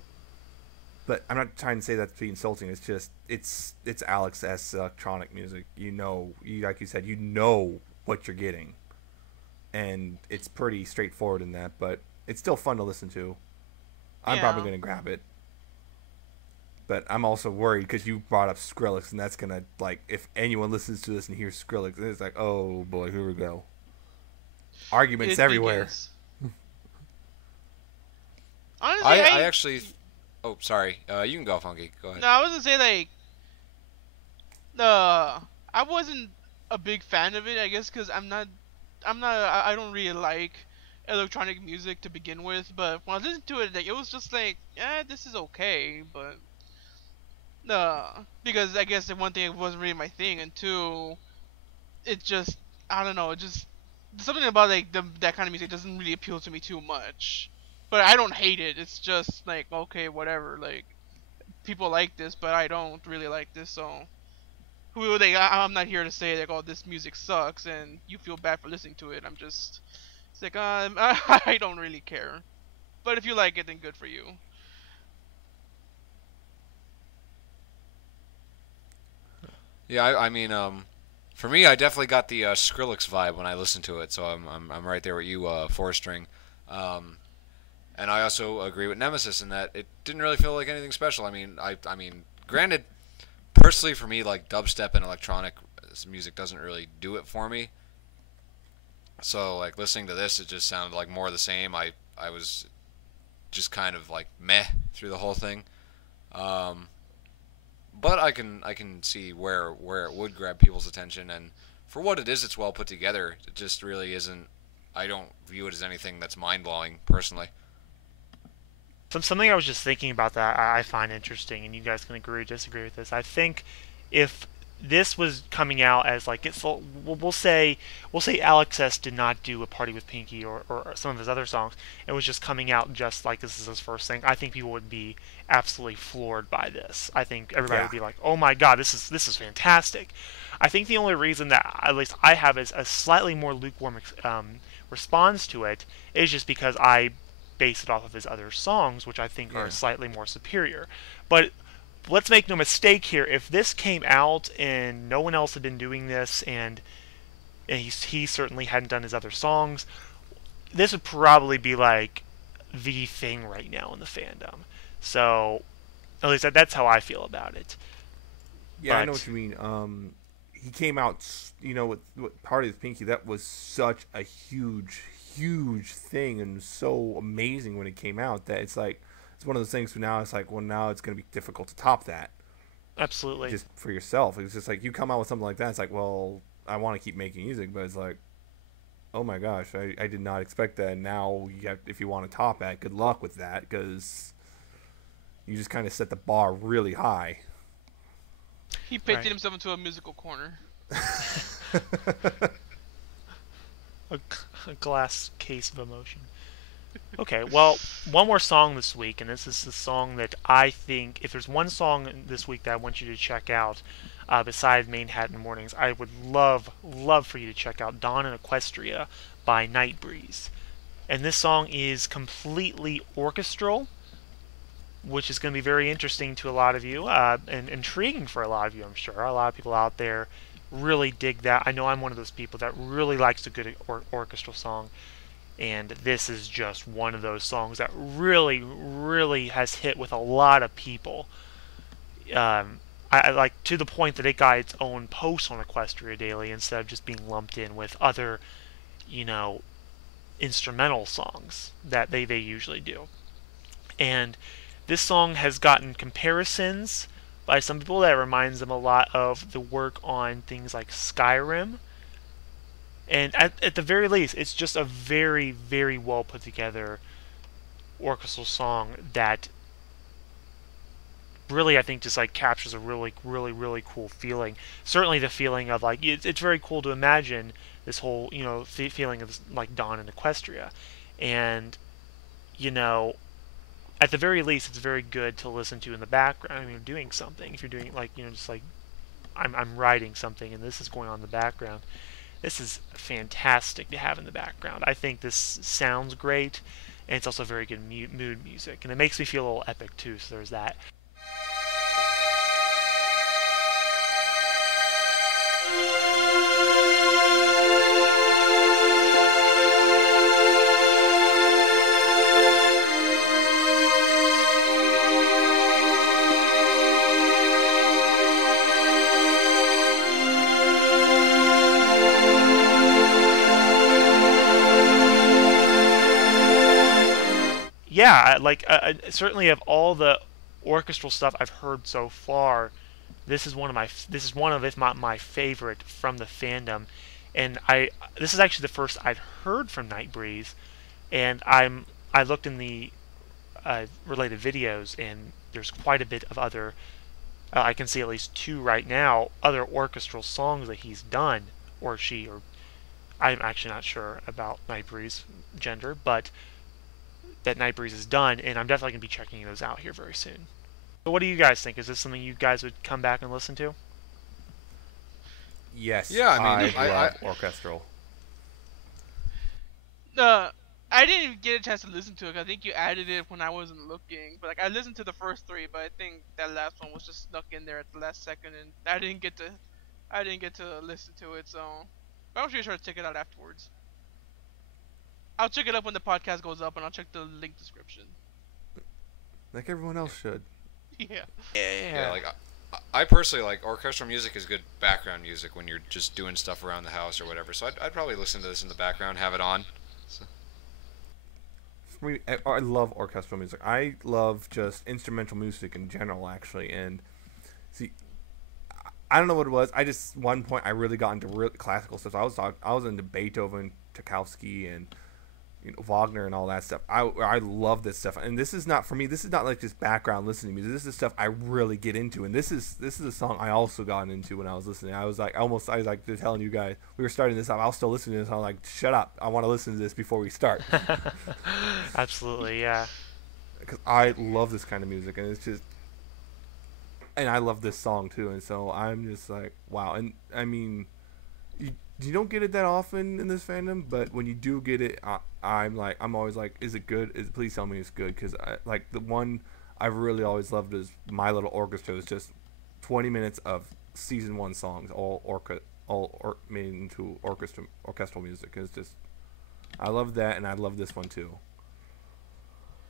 But I'm not trying to say that to be insulting. It's just it's Alex S electronic music. You know, like you said, you know what you're getting, and it's pretty straightforward in that. But it's still fun to listen to. I'm probably gonna grab it. But I'm also worried because you brought up Skrillex, and that's gonna, like, if anyone listens to this and hears Skrillex, it's like, oh boy, here we go. Arguments everywhere. Honestly, I actually. Oh, sorry. You can go, Funky. Go ahead. No, I was gonna say like, I wasn't a big fan of it. I guess because I don't really like electronic music to begin with. But when I listened to it, like, it was just like, yeah, this is okay. But because I guess the one thing, it wasn't really my thing, and two, it just, I don't know, it just something about like that kind of music doesn't really appeal to me too much. But I don't hate it. It's just like, okay, whatever. Like, people like this, but I don't really like this. So, I'm not here to say like, oh, this music sucks, and you feel bad for listening to it. I'm just, it's like, I don't really care. But if you like it, then good for you. Yeah, I mean, for me, I definitely got the Skrillex vibe when I listened to it. So I'm right there with you, Four String. And I also agree with Nemesis in that it didn't really feel like anything special. I mean, granted, personally for me, like dubstep and electronic music doesn't really do it for me. So like listening to this, it just sounded like more of the same. I was just kind of like meh through the whole thing. But I can see where it would grab people's attention, and for what it is, it's well put together. It just really isn't. I don't view it as anything that's mind blowing personally. Something I was just thinking about that I find interesting, and you guys can agree or disagree with this. I think if this was coming out as like we'll say Alex S did not do A Party with Pinky or some of his other songs, it was just coming out just like this is his first thing, I think people would be absolutely floored by this. I think everybody would be like, oh my god, this is fantastic. I think the only reason that at least I have is a slightly more lukewarm response to it is just because I base it off of his other songs, which I think are slightly more superior. But let's make no mistake here, if this came out and no one else had been doing this, and he certainly hadn't done his other songs, this would probably be like the thing right now in the fandom. So at least that's how I feel about it. Yeah, I know what you mean. He came out, with Party with Pinky. That was such a huge thing and so amazing when it came out that it's like, it's one of those things where now it's like, well, now it's going to be difficult to top that. Absolutely. Just for yourself. It's just like, you come out with something like that, it's like, well, I want to keep making music, but it's like, oh my gosh, I did not expect that. And now, if you want to top that, good luck with that, because you just kind of set the bar really high. He painted himself into a musical corner. a glass case of emotion. Okay, well, one more song this week, and this is the song that I think, if there's one song this week that I want you to check out, besides Manhattan Mornings, I would love for you to check out Dawn in Equestria by Nightbreeze. And this song is completely orchestral, which is going to be very interesting to a lot of you, and intriguing for a lot of you, I'm sure. A lot of people out there really dig that. I know I'm one of those people that really likes a good orchestral song, and this is just one of those songs that really has hit with a lot of people. I like, to the point that it got its own post on Equestria Daily instead of just being lumped in with other, instrumental songs that they usually do. And this song has gotten comparisons by some people that reminds them a lot of the work on things like Skyrim. And at the very least, it's just a very well put together orchestral song that really, I think, just like captures a really cool feeling. Certainly the feeling of like, it's very cool to imagine this whole, feeling of like Dawn in Equestria. And, at the very least, it's very good to listen to in the background. I mean, doing something. If you're doing like, just like I'm writing something and this is going on in the background. This is fantastic to have in the background. I think this sounds great, and it's also very good mood music, and it makes me feel a little epic too. So there's that. Yeah, like certainly of all the orchestral stuff I've heard so far, this is one of if not my favorite from the fandom, and this is actually the first I've heard from Nightbreeze, and I looked in the related videos, and there's quite a bit of other. I can see at least 2 right now other orchestral songs that he's done, or she, or I'm actually not sure about Nightbreeze gender, but that Nightbreeze has done, and I'm definitely going to be checking those out here very soon. So what do you guys think? Is this something you guys would come back and listen to? Yes. Yeah, I love orchestral. I didn't even get a chance to listen to it. I think you added it when I wasn't looking. But like, I listened to the first 3, but I think that last one was just snuck in there at the last second, and I didn't get to listen to it. So I'm sure to check it out afterwards. I'll check it up when the podcast goes up, and I'll check the link description. Like everyone else should. Yeah. Like I personally like orchestral music is good background music when you're just doing stuff around the house or whatever. So I'd probably listen to this in the background, have it on. So. For me, I love orchestral music. I love just instrumental music in general, actually. And see, I don't know what it was. I just one point I really got into real classical stuff. I was into Beethoven, Tchaikovsky, and Wagner and all that stuff. I love this stuff, and this is not for me. This is not like just background listening music. This is stuff I really get into, and this is a song I also got into when I was listening. I was like telling you guys we were starting this up. I was still listening to this. I'm like, shut up! I want to listen to this before we start. Absolutely, yeah. Because I love this kind of music, and it's just, and I love this song too, and so I'm just like, wow. And I mean, you don't get it that often in this fandom, but when you do get it, I'm always like, is it good? Please tell me it's good, because like the one I've really always loved is My Little Orchestra. It's just 20 minutes of season 1 songs, all made into orchestral music. It's just, I love that, and I love this one too.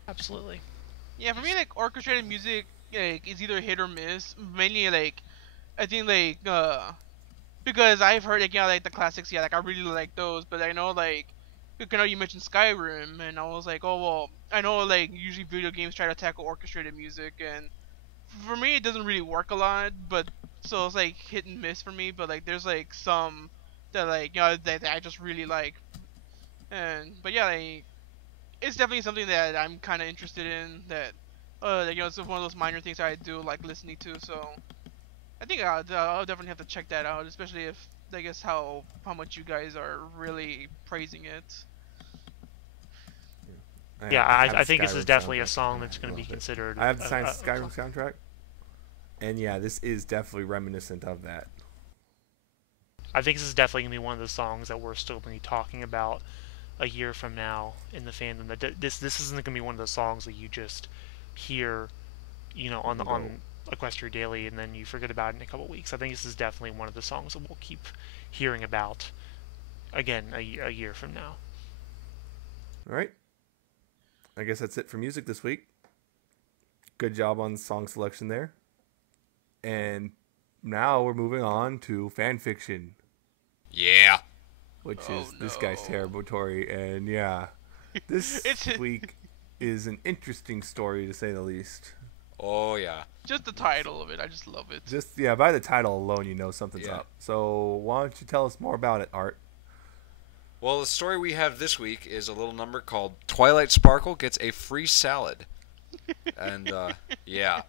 Absolutely. Yeah, for me, like, orchestrated music, like, is either hit or miss. Mainly, like, I think, like, because I've heard, like, you know, like, the classics, yeah, like, I really like those, but I know, like, you know, you mentioned Skyrim, and I was like, oh, well, I know, like, usually video games try to tackle orchestrated music, and for me, it doesn't really work a lot, but, so it's, like, hit and miss for me, but, like, there's, like, some that, like, you know, that I just really like, but, yeah, like, it's definitely something that I'm kind of interested in, that, you know, it's one of those minor things that I do like listening to, so I think I'll definitely have to check that out, especially if, I guess, how much you guys are really praising it. Yeah, I think this is definitely a song that's going to be considered. I have the Skyrim soundtrack, and yeah, this is definitely reminiscent of that. I think this is definitely going to be one of the songs that we're still going to be talking about a year from now in the fandom. That this isn't going to be one of the songs that you just hear, you know, on Equestria Daily and then you forget about it in a couple weeks. I think this is definitely one of the songs that we'll keep hearing about again a year from now. All right. I guess that's it for music this week. Good job on song selection there. And now we're moving on to Fanfiction. Yeah. Which is this guy's territory. And yeah, this week is an interesting story, to say the least. Oh, yeah. Just the title of it, I just love it. Just, yeah, by the title alone, you know something's up. So why don't you tell us more about it, Art? Well, the story we have this week is a little number called Twilight Sparkle Gets a Free Salad. And, yeah.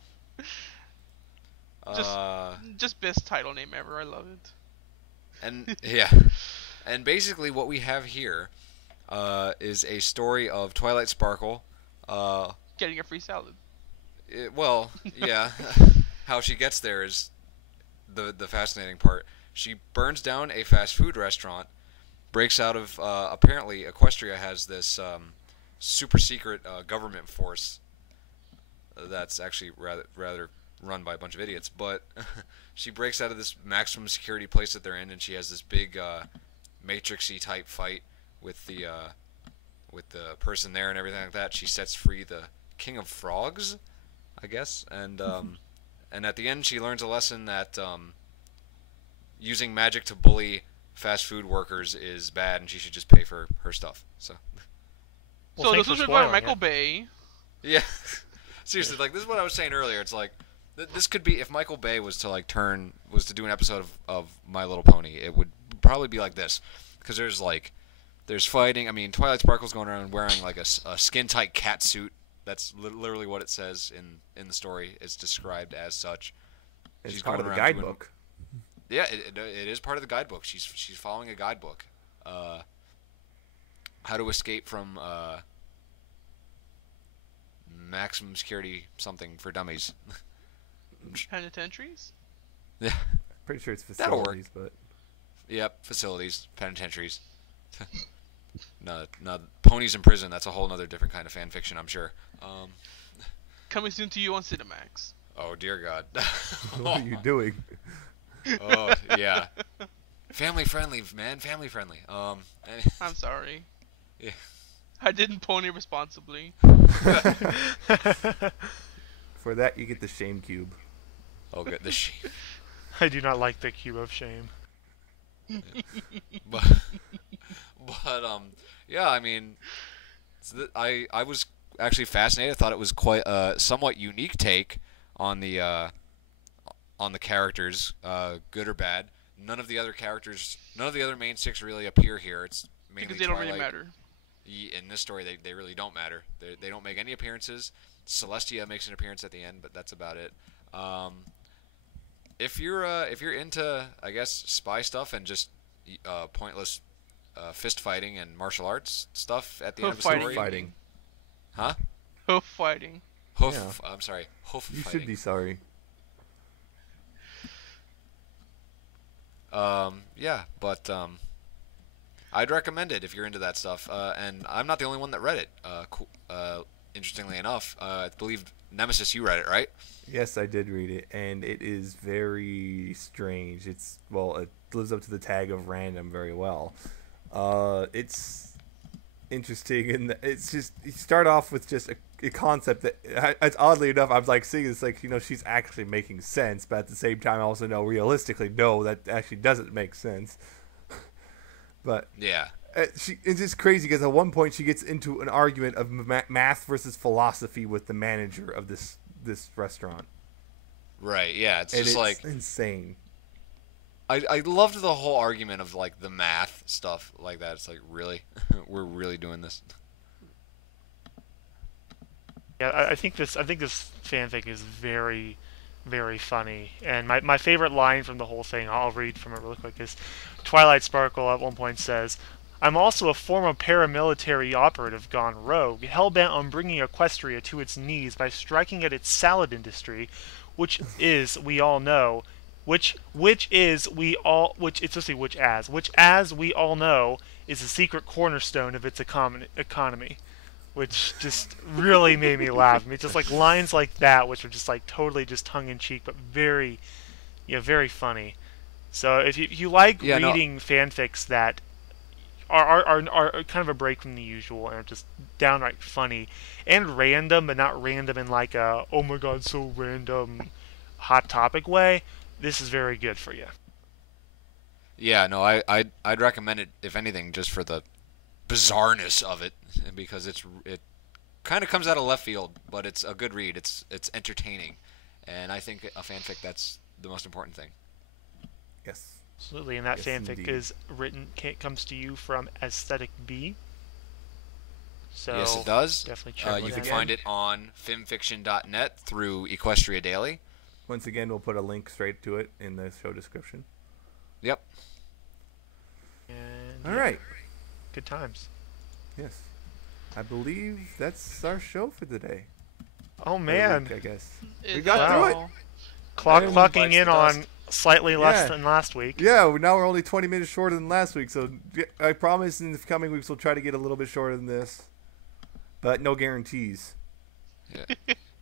Just best title name ever, I love it. And, yeah. And basically what we have here is a story of Twilight Sparkle. Getting a free salad. Well, yeah. How she gets there is the fascinating part. She burns down a fast food restaurant, breaks out of... apparently, Equestria has this super secret government force that's actually rather run by a bunch of idiots. But she breaks out of this maximum security place that they're in, and she has this big Matrix-y type fight with the person there and everything like that. She sets free the King of Frogs, I guess, and at the end she learns a lesson that using magic to bully fast food workers is bad, and she should just pay for her stuff. So this was written by Michael Bay. Yeah, seriously, like this is what I was saying earlier. It's like this could be if Michael Bay was to do an episode of My Little Pony, it would probably be like this, because there's fighting. I mean, Twilight Sparkle's going around wearing like a skin tight cat suit. That's literally what it says in the story. It's described as such. It's part of the guidebook. Yeah, it is part of the guidebook. She's following a guidebook. How to escape from maximum security something for dummies. Penitentiaries? Yeah. Pretty sure it's facilities, but... Yep, facilities, penitentiaries. No, ponies in prison, that's a whole other different kind of fan fiction, I'm sure. Coming soon to you on Cinemax. Oh, dear God. What are you doing? Oh, yeah. Family friendly, man, family friendly. I'm sorry. Yeah. I didn't pony responsibly. For that, you get the shame cube. Oh, good, the shame. I do not like the cube of shame. Yeah. But yeah, I mean, I was actually fascinated. I thought it was quite a somewhat unique take on the characters, good or bad. None of the other main six really appear here. It's mainly because they don't Twilight. really matter. In this story, they really don't matter. They don't make any appearances. Celestia makes an appearance at the end, but that's about it. If you're into, I guess, spy stuff and just pointless fist fighting and martial arts stuff at the end of the story. Fighting. Huh? Hoof fighting. Hoof. Yeah. I'm sorry. Hoof you fighting. You should be sorry. Yeah, but I'd recommend it if you're into that stuff. And I'm not the only one that read it. Interestingly enough, I believe Nemesis, you read it, right? Yes, I did read it, and it is very strange. It lives up to the tag of random very well. It's interesting, and it's just you start off with just a concept that, it's oddly enough, I'm like seeing this like she's actually making sense, but at the same time I also know realistically no, that actually doesn't make sense. But yeah, it's just crazy because at one point she gets into an argument of math versus philosophy with the manager of this restaurant. Right. Yeah, it's and just it's like insane. I loved the whole argument of like the math stuff like that. It's like, really, we're really doing this. Yeah, I think this fanfic is very, very funny. And my favorite line from the whole thing, I'll read from it really quick, is Twilight Sparkle at one point says, "I'm also a former paramilitary operative gone rogue, hell-bent on bringing Equestria to its knees by striking at its salad industry, which as we all know, is the secret cornerstone of its economy." Which just really made me laugh. I mean, just like lines like that, which are just like totally just tongue-in-cheek, but very, very funny. So if you like reading fanfics that are kind of a break from the usual and are just downright funny and random, but not random in like a oh my god so random hot topic way, this is very good for you. Yeah, no, I'd recommend it if anything just for the bizarreness of it, because it kind of comes out of left field, but it's a good read. It's entertaining, and I think a fanfic, that's the most important thing. Yes. Absolutely, and that Yes, fanfic indeed. comes to you from Aesthetic B. So Yes, it does. Definitely check You it can out. find it on fanfiction.net through Equestria Daily. Once again, we'll put a link straight to it in the show description. Yep. And, All yeah, right. good times. Yes. I believe that's our show for today. Oh man, Week, I guess. Is We got that through it. all? clocking bites in the on dust. slightly less Yeah. than last week. Yeah, now we're only 20 minutes shorter than last week, so I promise in the coming weeks we'll try to get a little bit shorter than this. But no guarantees. Yeah.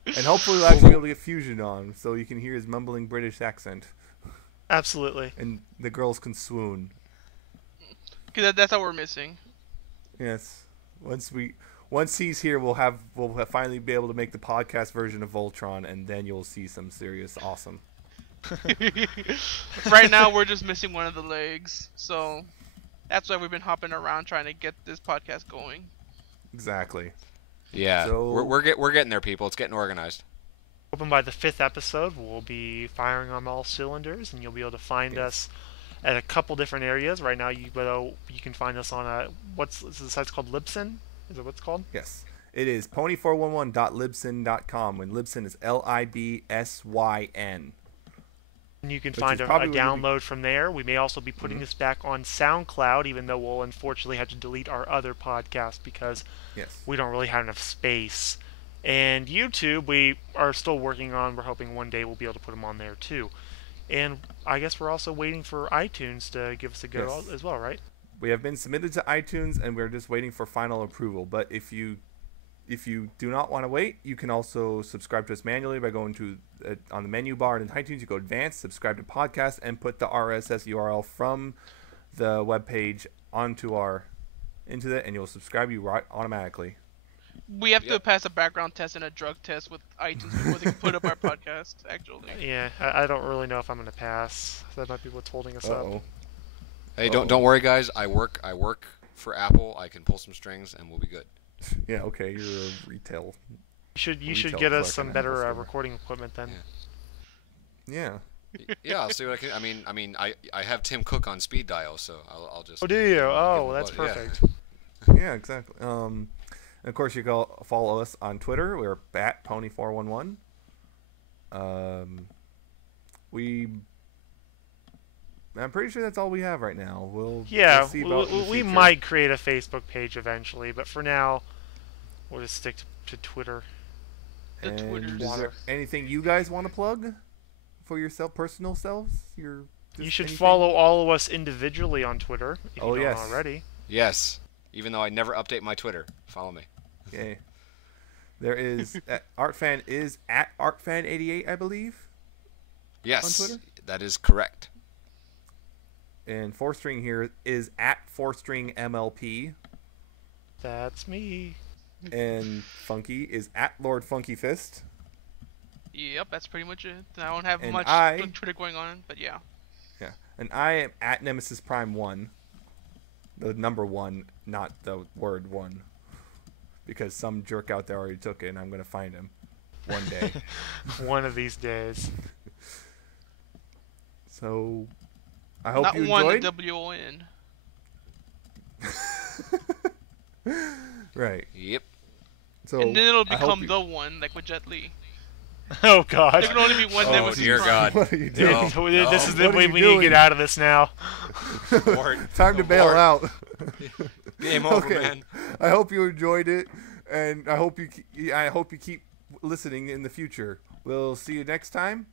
And hopefully we'll actually be able to get Fusion on, so you can hear his mumbling British accent. Absolutely. And the girls can swoon. Because that's how we're missing. Yes. Once he's here, we'll finally be able to make the podcast version of Voltron, and then you'll see some serious awesome. Right now, we're just missing one of the legs, so that's why we've been hopping around trying to get this podcast going. Exactly. Yeah. So- We're getting there, people. It's getting organized. Hoping by the 5th episode, we'll be firing on all cylinders, and you'll be able to find us at a couple different areas. Right now, you can find us on the site's called Libsyn? Is that what it's called? Yes. It is pony411.libsyn.com, when Libsyn is LIBSYN. And you can Which find is a probably where download from there. We may also be putting this back on SoundCloud, even though we'll unfortunately have to delete our other podcast because Yes. we don't really have enough space. And YouTube, we are still working on. We're hoping one day we'll be able to put them on there too. And I guess we're also waiting for iTunes to give us a go Yes. as well, right? We have been submitted to iTunes, and we're just waiting for final approval. But if you do not want to wait, you can also subscribe to us manually by going to on the menu bar in iTunes. You go Advanced, subscribe to podcast, and put the RSS URL from the webpage into that, and you'll subscribe right automatically. We have to Yep. pass a background test and a drug test with iTunes before they can put up our podcast, actually. Yeah, I don't really know if I'm going to pass. That might be what's holding us up. Uh-oh. Hey, Uh-oh. don't worry, guys. I work for Apple. I can pull some strings, and we'll be good. Yeah, okay, you're a retail. You should Retail get us clerk some in a better Apple store. recording equipment then. Yeah. Yeah, I'll see what I can. I have Tim Cook on speed dial, so I'll just. Oh, do you? give him Oh, a that's buzz. Yeah. perfect. Yeah, exactly. And of course, you can follow us on Twitter. We're at Pony411. I'm pretty sure that's all we have right now. We'll see about in the we future. might create a Facebook page eventually, but for now, we'll just stick to Twitter. The And Twitters. is there anything you guys want to plug for yourself, personal selves? Your You should anything? follow all of us individually on Twitter if you don't already. Yes. Even though I never update my Twitter, follow me. Okay. There is Artfan is at Artfan88, I believe. Yes, on Twitter? that is correct. And 4string here is at 4string MLP. That's me. And Funky is at LordFunkyFist. Yep, that's pretty much it. I don't have And much I- Twitter going on, but yeah. Yeah. And I am at Nemesis Prime 1. The number 1, not the word 1. Because some jerk out there already took it, and I'm going to find him one day. One of these days. So, I hope Not you one, enjoyed. the W-O-N. Right. Yep. So And then it'll I hope become you- the one, like with Jet Li. Oh God. There can only be one Oh, Nemesis dear Prime. God. What are you doing? No. This is What the are way you we need to doing? get out of this now. Time to bail Abort. out. Game over, Okay. man. I hope you enjoyed it, and I hope you keep listening in the future. We'll see you next time.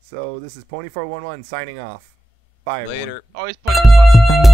So this is Pony411 signing off. Bye, everyone. Later. Always put a responsibility.